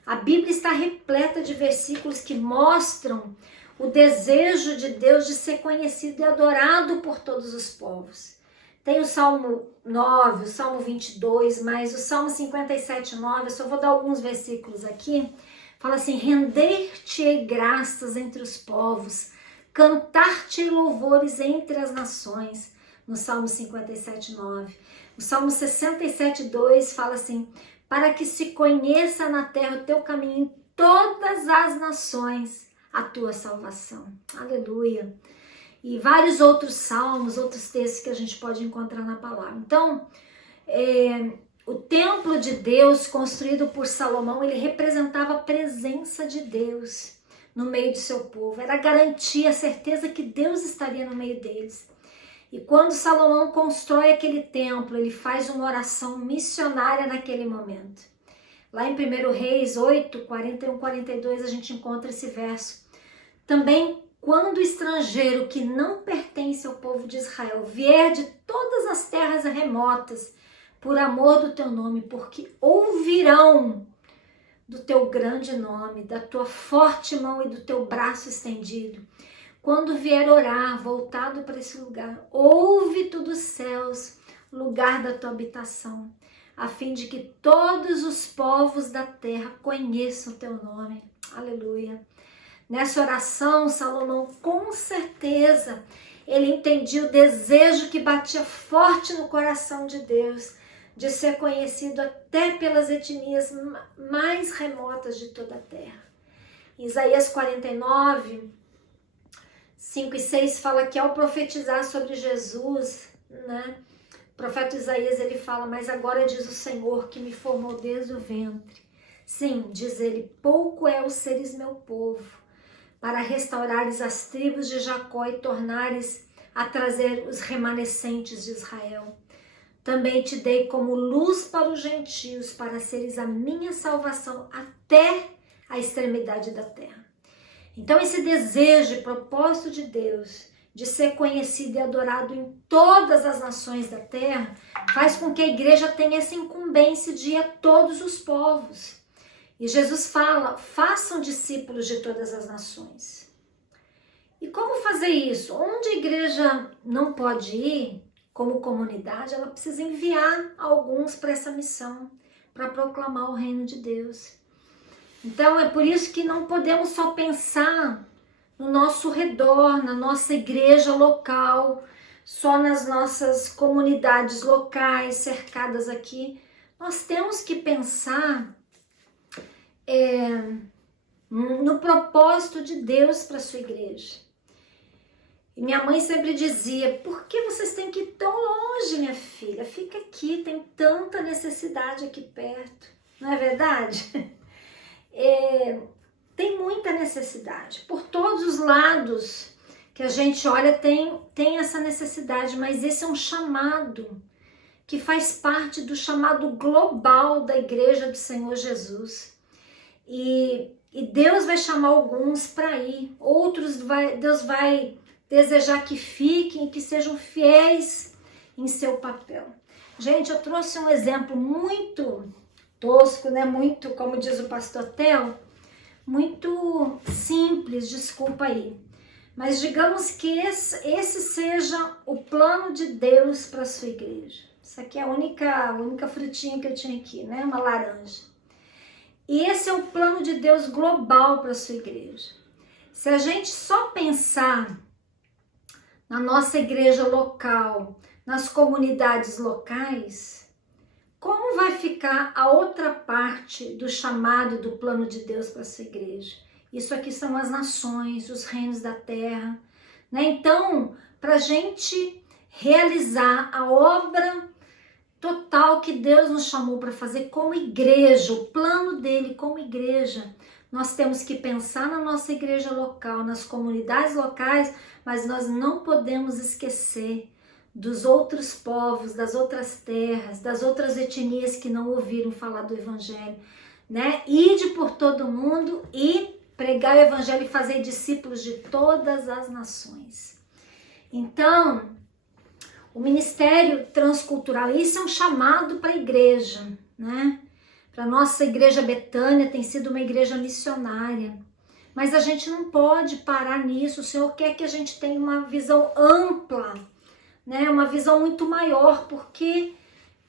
A Bíblia está repleta de versículos que mostram o desejo de Deus de ser conhecido e adorado por todos os povos. Tem o Salmo 9, o Salmo 22, mas o Salmo 57:9, eu só vou dar alguns versículos aqui. Fala assim: render-te-ei graças entre os povos, cantar-te louvores entre as nações, no Salmo 57:9. O Salmo 67:2 fala assim: para que se conheça na terra o teu caminho, em todas as nações, a tua salvação. Aleluia. E vários outros salmos, outros textos que a gente pode encontrar na palavra. Então, o templo de Deus, construído por Salomão, ele representava a presença de Deus no meio do seu povo. Era garantia, a certeza que Deus estaria no meio deles. E quando Salomão constrói aquele templo, ele faz uma oração missionária naquele momento. Lá em 1 Reis 8, 41, 42, a gente encontra esse verso. Também, quando o estrangeiro que não pertence ao povo de Israel vier de todas as terras remotas, por amor do teu nome, porque ouvirão do teu grande nome, da tua forte mão e do teu braço estendido. Quando vier orar, voltado para esse lugar, ouve tu dos céus, lugar da tua habitação, a fim de que todos os povos da terra conheçam o teu nome. Aleluia. Nessa oração, Salomão, com certeza, ele entendia o desejo que batia forte no coração de Deus, de ser conhecido até pelas etnias mais remotas de toda a terra. Em Isaías 49, 5 e 6 fala que ao profetizar sobre Jesus, né, o profeta Isaías ele fala: mas agora diz o Senhor que me formou desde o ventre. Sim, diz ele, pouco é o seres meu povo, para restaurares as tribos de Jacó e tornares a trazer os remanescentes de Israel. Também te dei como luz para os gentios, para seres a minha salvação até a extremidade da terra. Então esse desejo e propósito de Deus de ser conhecido e adorado em todas as nações da terra faz com que a igreja tenha essa incumbência de ir a todos os povos. E Jesus fala: façam discípulos de todas as nações. E como fazer isso? Onde a igreja não pode ir, como comunidade, ela precisa enviar alguns para essa missão, para proclamar o reino de Deus. Então é por isso que não podemos só pensar no nosso redor, na nossa igreja local, só nas nossas comunidades locais cercadas aqui. Nós temos que pensar no propósito de Deus para a sua igreja. E minha mãe sempre dizia, por que vocês têm que ir tão longe, minha filha? Fica aqui, tem tanta necessidade aqui perto. Não é verdade? Tem muita necessidade. Por todos os lados que a gente olha tem essa necessidade, mas esse é um chamado que faz parte do chamado global da Igreja do Senhor Jesus. E Deus vai chamar alguns para ir, outros Deus vai desejar que fiquem e que sejam fiéis em seu papel. Gente, eu trouxe um exemplo muito tosco, né? Muito, como diz o pastor Theo, muito simples, desculpa aí. Mas digamos que esse seja o plano de Deus para a sua igreja. Isso aqui é a única frutinha que eu tinha aqui, né? Uma laranja. E esse é o plano de Deus global para a sua igreja. Se a gente só pensar na nossa igreja local, nas comunidades locais, como vai ficar a outra parte do chamado do plano de Deus para a sua igreja? Isso aqui são as nações, os reinos da terra, né? Então, para a gente realizar a obra total que Deus nos chamou para fazer como igreja, o plano dele como igreja, nós temos que pensar na nossa igreja local, nas comunidades locais, mas nós não podemos esquecer dos outros povos, das outras terras, das outras etnias que não ouviram falar do evangelho, né? Ide por todo mundo e pregar o evangelho e fazer discípulos de todas as nações. Então, o ministério transcultural, isso é um chamado para a igreja, né? Para a nossa igreja Betânia tem sido uma igreja missionária, mas a gente não pode parar nisso. O Senhor quer que a gente tenha uma visão ampla, né? Uma visão muito maior, porque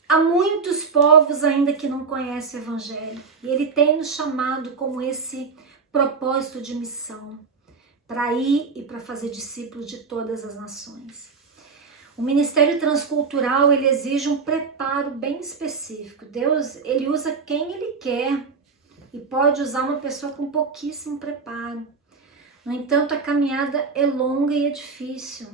há muitos povos ainda que não conhecem o evangelho, e Ele tem nos chamado como esse propósito de missão, para ir e para fazer discípulos de todas as nações. O ministério transcultural, ele exige um preparo bem específico. Deus, ele usa quem ele quer e pode usar uma pessoa com pouquíssimo preparo. No entanto, a caminhada é longa e é difícil.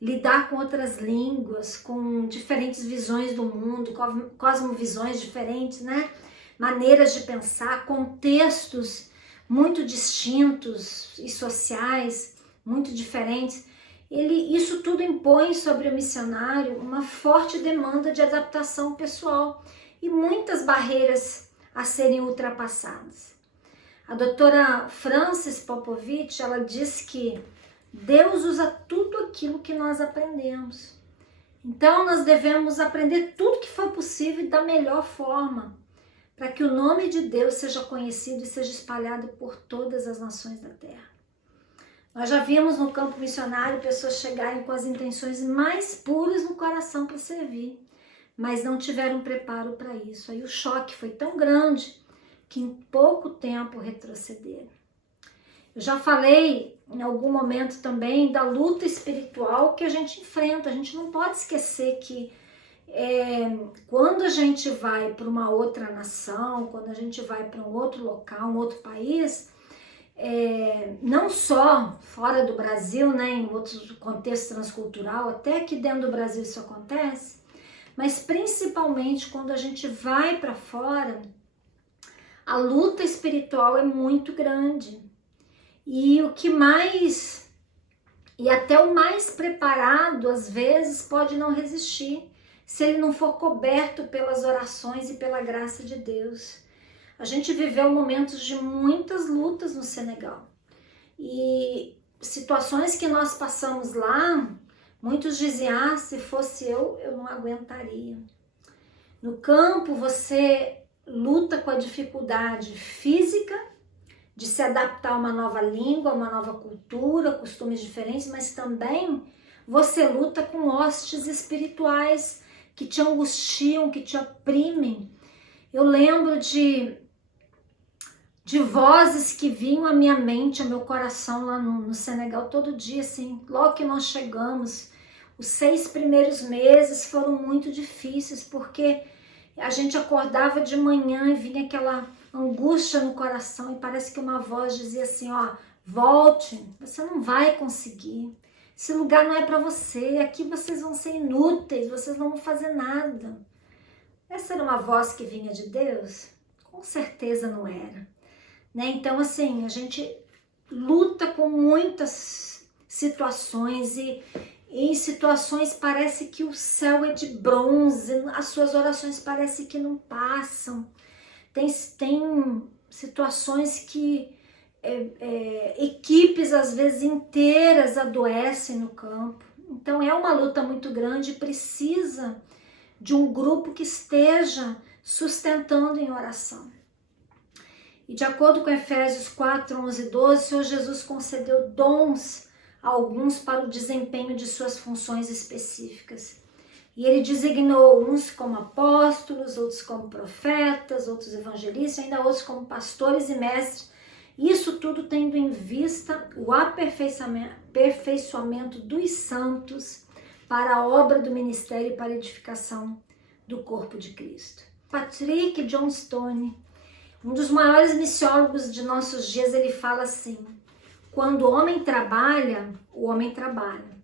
Lidar com outras línguas, com diferentes visões do mundo, cosmovisões diferentes, né? Maneiras de pensar, contextos muito distintos e sociais, muito diferentes. Isso tudo impõe sobre o missionário uma forte demanda de adaptação pessoal e muitas barreiras a serem ultrapassadas. A doutora Frances Popovich, ela diz que Deus usa tudo aquilo que nós aprendemos. Então nós devemos aprender tudo que foi possível da melhor forma, para que o nome de Deus seja conhecido e seja espalhado por todas as nações da terra. Nós já vimos no campo missionário pessoas chegarem com as intenções mais puras no coração para servir, mas não tiveram preparo para isso. Aí o choque foi tão grande que em pouco tempo retrocederam. Eu já falei em algum momento também da luta espiritual que a gente enfrenta. A gente não pode esquecer que quando a gente vai para uma outra nação, quando a gente vai para um outro local, um outro país, não só fora do Brasil, né, em outros contextos transcultural, até que dentro do Brasil isso acontece, mas principalmente quando a gente vai para fora, a luta espiritual é muito grande. E até o mais preparado, às vezes, pode não resistir, se ele não for coberto pelas orações e pela graça de Deus. A gente viveu momentos de muitas lutas no Senegal. E situações que nós passamos lá, muitos diziam, se fosse eu não aguentaria. No campo, você luta com a dificuldade física, de se adaptar a uma nova língua, uma nova cultura, costumes diferentes, mas também você luta com hostes espirituais que te angustiam, que te oprimem. Eu lembro de vozes que vinham à minha mente, ao meu coração lá no Senegal todo dia, assim, logo que nós chegamos. Os 6 primeiros meses foram muito difíceis, porque a gente acordava de manhã e vinha aquela angústia no coração e parece que uma voz dizia assim, ó, volte, você não vai conseguir, esse lugar não é para você, aqui vocês vão ser inúteis, vocês não vão fazer nada. Essa era uma voz que vinha de Deus? Com certeza não era. Né? Então, assim, a gente luta com muitas situações e em situações parece que o céu é de bronze, as suas orações parecem que não passam. Tem situações que equipes, às vezes, inteiras adoecem no campo. Então, é uma luta muito grande e precisa de um grupo que esteja sustentando em oração. E de acordo com Efésios 4, 11 e 12, o Senhor Jesus concedeu dons a alguns para o desempenho de suas funções específicas. E ele designou uns como apóstolos, outros como profetas, outros evangelistas, ainda outros como pastores e mestres. Isso tudo tendo em vista o aperfeiçoamento dos santos para a obra do ministério e para a edificação do corpo de Cristo. Patrick Johnstone, um dos maiores missiólogos de nossos dias, ele fala assim: quando o homem trabalha, o homem trabalha.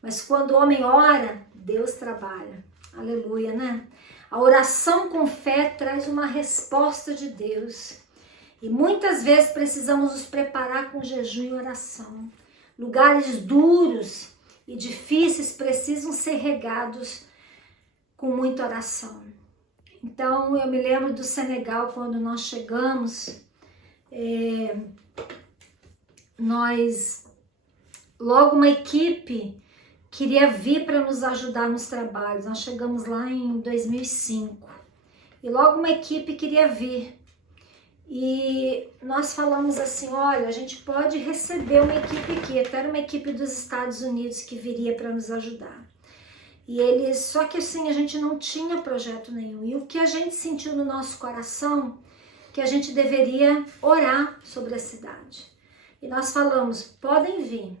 Mas quando o homem ora, Deus trabalha. Aleluia, né? A oração com fé traz uma resposta de Deus. E muitas vezes precisamos nos preparar com jejum e oração. Lugares duros e difíceis precisam ser regados com muita oração. Então, eu me lembro do Senegal, quando nós chegamos, logo uma equipe queria vir para nos ajudar nos trabalhos. Nós chegamos lá em 2005 e logo uma equipe queria vir. E nós falamos assim, olha, a gente pode receber uma equipe aqui, até era uma equipe dos Estados Unidos que viria para nos ajudar. E só que assim, a gente não tinha projeto nenhum. E o que a gente sentiu no nosso coração, que a gente deveria orar sobre a cidade. E nós falamos, podem vir,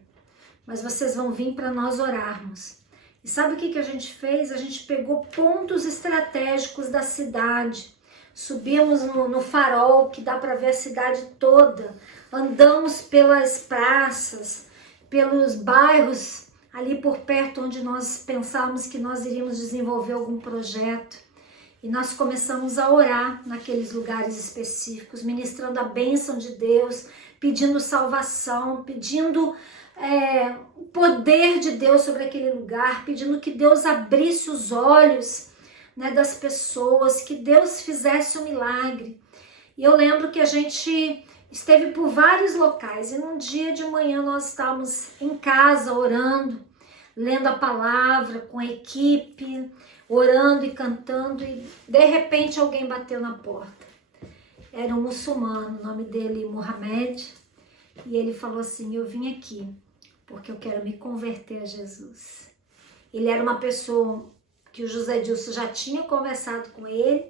mas vocês vão vir para nós orarmos. E sabe o que a gente fez? A gente pegou pontos estratégicos da cidade, subimos no farol, que dá para ver a cidade toda, andamos pelas praças, pelos bairros ali por perto onde nós pensávamos que nós iríamos desenvolver algum projeto. E nós começamos a orar naqueles lugares específicos, ministrando a bênção de Deus, pedindo salvação, pedindo o poder de Deus sobre aquele lugar, pedindo que Deus abrisse os olhos, né, das pessoas, que Deus fizesse um milagre. E eu lembro que a gente esteve por vários locais e num dia de manhã nós estávamos em casa orando, lendo a palavra com a equipe, orando e cantando, e de repente alguém bateu na porta. Era um muçulmano, o nome dele Mohamed, e ele falou assim, eu vim aqui porque eu quero me converter a Jesus. Ele era uma pessoa que o José Dilson já tinha conversado com ele,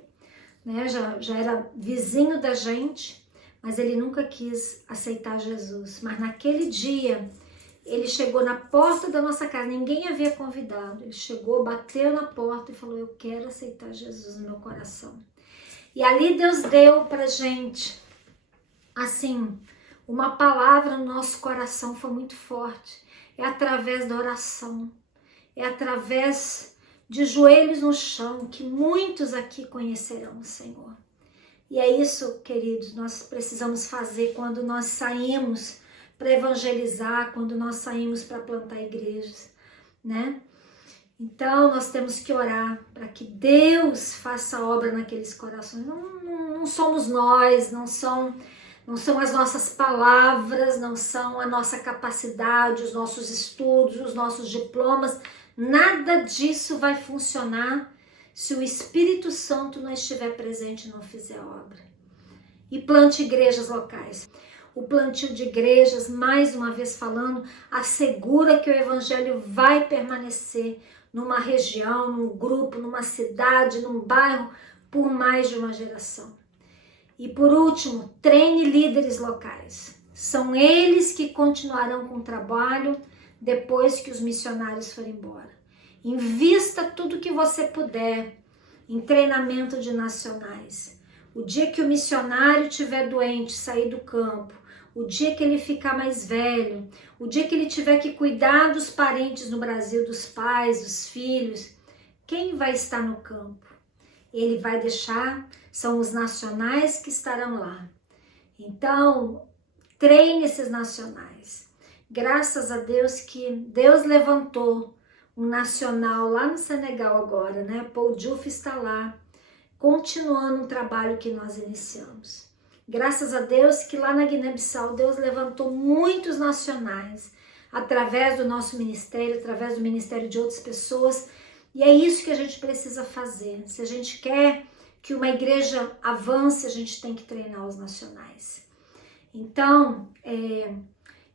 né? já era vizinho da gente, mas ele nunca quis aceitar Jesus. Mas naquele dia, ele chegou na porta da nossa casa, ninguém havia convidado. Ele chegou, bateu na porta e falou, eu quero aceitar Jesus no meu coração. E ali Deus deu pra gente, assim, uma palavra no nosso coração, foi muito forte. É através da oração, é através de joelhos no chão, que muitos aqui conhecerão o Senhor. E é isso, queridos, nós precisamos fazer quando nós saímos para evangelizar, quando nós saímos para plantar igrejas, né? Então, nós temos que orar para que Deus faça obra naqueles corações. Não somos nós, não são as nossas palavras, não são a nossa capacidade, os nossos estudos, os nossos diplomas. Nada disso vai funcionar se o Espírito Santo não estiver presente e não fizer obra. E plante igrejas locais. o plantio de igrejas, mais uma vez falando, assegura que o evangelho vai permanecer numa região, num grupo, numa cidade, num bairro, por mais de uma geração. E por último, treine líderes locais. São eles que continuarão com o trabalho depois que os missionários forem embora. Invista tudo que você puder em treinamento de nacionais. O dia que o missionário estiver doente, sair do campo, o dia que ele ficar mais velho, o dia que ele tiver que cuidar dos parentes no Brasil, dos pais, dos filhos, quem vai estar no campo? Ele vai deixar, são os nacionais que estarão lá. Então, treine esses nacionais. Graças a Deus que Deus levantou um nacional lá no Senegal agora, né? Paul Diouf está lá, continuando um trabalho que nós iniciamos. Graças a Deus que lá na Guiné-Bissau Deus levantou muitos nacionais através do nosso ministério, através do ministério de outras pessoas, e é isso que a gente precisa fazer. Se a gente quer que uma igreja avance, a gente tem que treinar os nacionais. Então,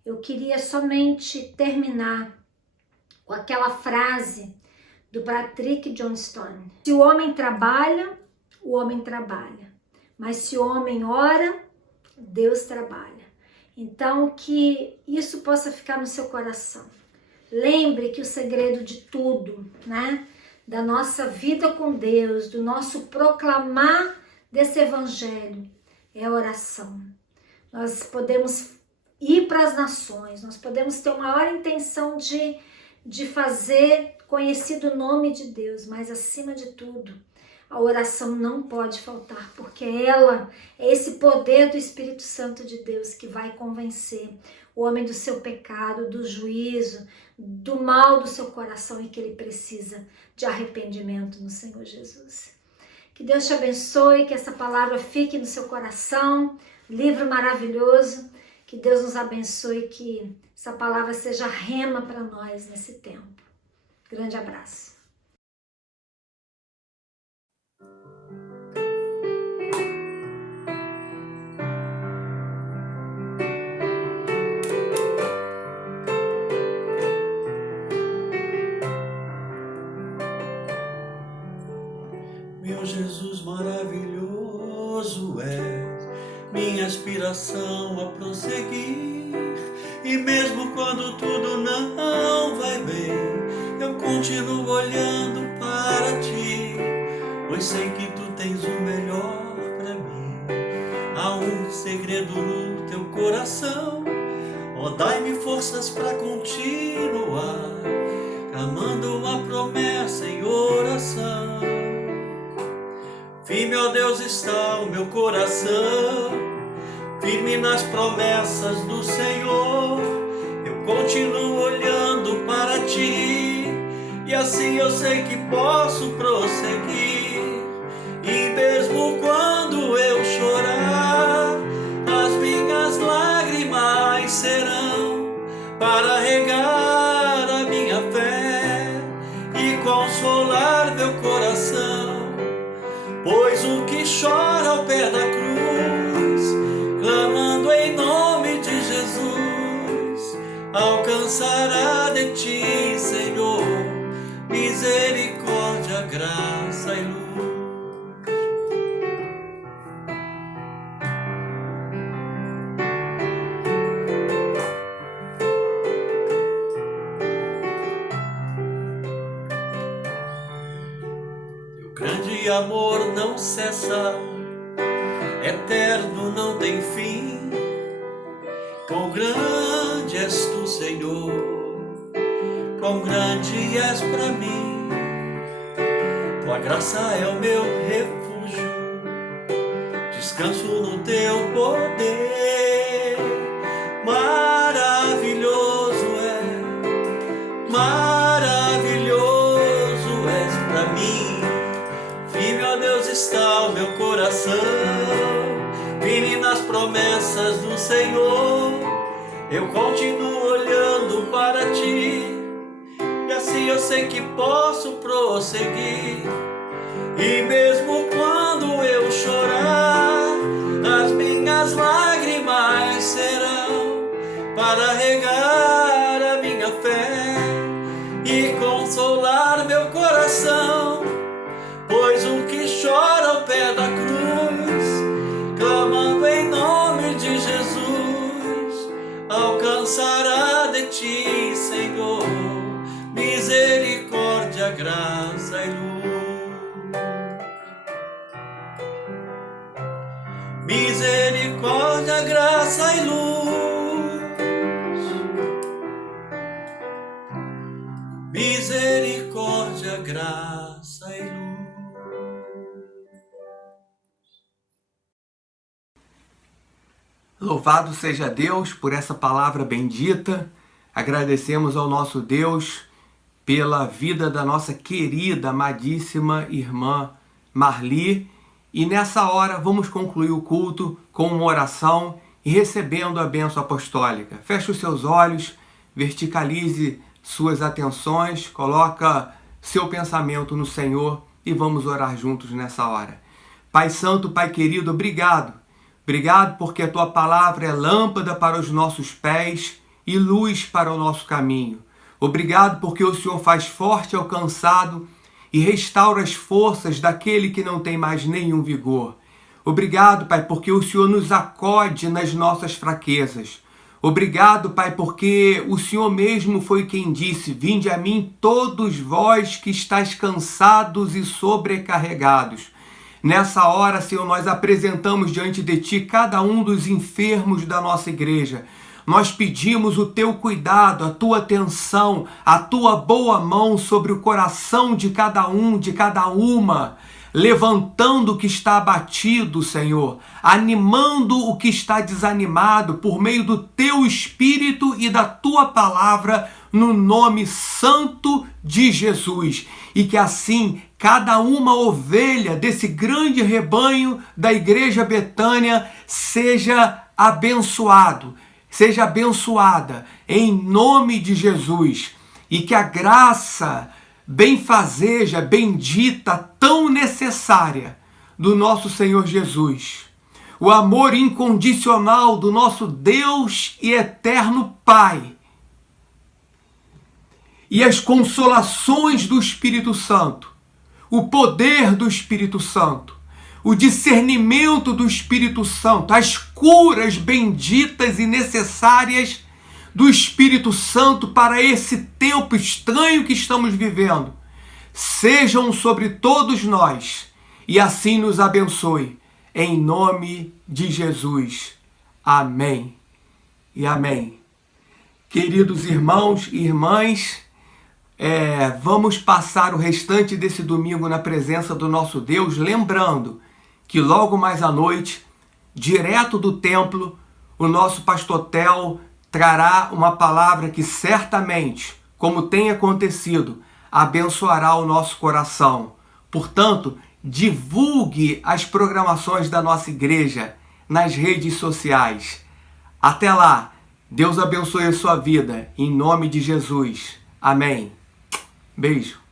eu queria somente terminar com aquela frase do Patrick Johnstone. Se o homem trabalha, mas se o homem ora, Deus trabalha. Então, que isso possa ficar no seu coração. Lembre que o segredo de tudo, né, da nossa vida com Deus, do nosso proclamar desse evangelho, é a oração. Nós podemos ir para as nações, nós podemos ter uma maior intenção de fazer conhecido o nome de Deus, mas acima de tudo, a oração não pode faltar, porque ela é esse poder do Espírito Santo de Deus que vai convencer o homem do seu pecado, do juízo, do mal do seu coração e que ele precisa de arrependimento no Senhor Jesus. Que Deus te abençoe, que essa palavra fique no seu coração, livro maravilhoso, que Deus nos abençoe, que essa palavra seja rema para nós nesse tempo. Grande abraço. Meu Jesus maravilhoso és, minha aspiração a prosseguir. E mesmo quando tudo não vai bem, eu continuo olhando para ti, pois sei que tu tens o melhor para mim. Há um segredo no teu coração, ó, dai-me forças para continuar, clamando a promessa em oração. Firme, ó Deus, está o meu coração, firme nas promessas do Senhor. Eu continuo olhando para ti, e assim eu sei que posso prosseguir. E mesmo quando eu chorar, as minhas lágrimas serão para regar a minha fé e consolar meu coração. Pois o que chora ao pé da cruz, clamando em nome de Jesus, alcançará de ti, Senhor, misericórdia, graça e luz. Grande amor não cessa, eterno não tem fim. Quão grande és tu, Senhor, quão grande és para mim. Tua graça é o meu refúgio, descanso no teu poder. Maravilhoso é, maravilhoso és para mim. Firme, ó Deus, está o meu coração, firme nas promessas do Senhor. Eu continuo olhando para ti, e assim eu sei que posso prosseguir. E mesmo quando eu chorar, as minhas lágrimas serão para regar a minha fé e consolar meu coração, pois o que chora ao pé da cruz, clamando em nome de Jesus, alcançará de ti, Senhor, misericórdia, graça e luz. Misericórdia, graça e luz. Misericórdia, graça e luz. Louvado seja Deus por essa palavra bendita. Agradecemos ao nosso Deus pela vida da nossa querida, amadíssima irmã Marli. E nessa hora vamos concluir o culto com uma oração e recebendo a bênção apostólica. Feche os seus olhos, verticalize suas atenções, coloca seu pensamento no Senhor e vamos orar juntos nessa hora. Pai Santo, Pai querido, obrigado. Obrigado porque a Tua palavra é lâmpada para os nossos pés e luz para o nosso caminho. Obrigado porque o Senhor faz forte ao cansado e restaura as forças daquele que não tem mais nenhum vigor. Obrigado, Pai, porque o Senhor nos acode nas nossas fraquezas. Obrigado, Pai, porque o Senhor mesmo foi quem disse: vinde a mim todos vós que estáis cansados e sobrecarregados. Nessa hora, Senhor, nós apresentamos diante de Ti cada um dos enfermos da nossa igreja. Nós pedimos o Teu cuidado, a Tua atenção, a Tua boa mão sobre o coração de cada um, de cada uma, levantando o que está abatido, Senhor, animando o que está desanimado por meio do Teu Espírito e da Tua palavra, no nome santo de Jesus. E que assim cada uma ovelha desse grande rebanho da Igreja Betânia seja abençoado, seja abençoada em nome de Jesus, e que a graça benfazeja, bendita, tão necessária do nosso Senhor Jesus, o amor incondicional do nosso Deus e eterno Pai, e as consolações do Espírito Santo, o poder do Espírito Santo, o discernimento do Espírito Santo, as curas benditas e necessárias do Espírito Santo para esse tempo estranho que estamos vivendo, sejam sobre todos nós e assim nos abençoe. Em nome de Jesus. Amém e amém. Queridos irmãos e irmãs, vamos passar o restante desse domingo na presença do nosso Deus, lembrando que logo mais à noite, direto do templo, o nosso pastor Theo trará uma palavra que certamente, como tem acontecido, abençoará o nosso coração. Portanto, divulgue as programações da nossa igreja nas redes sociais. Até lá, Deus abençoe a sua vida, em nome de Jesus. Amém. Beijo.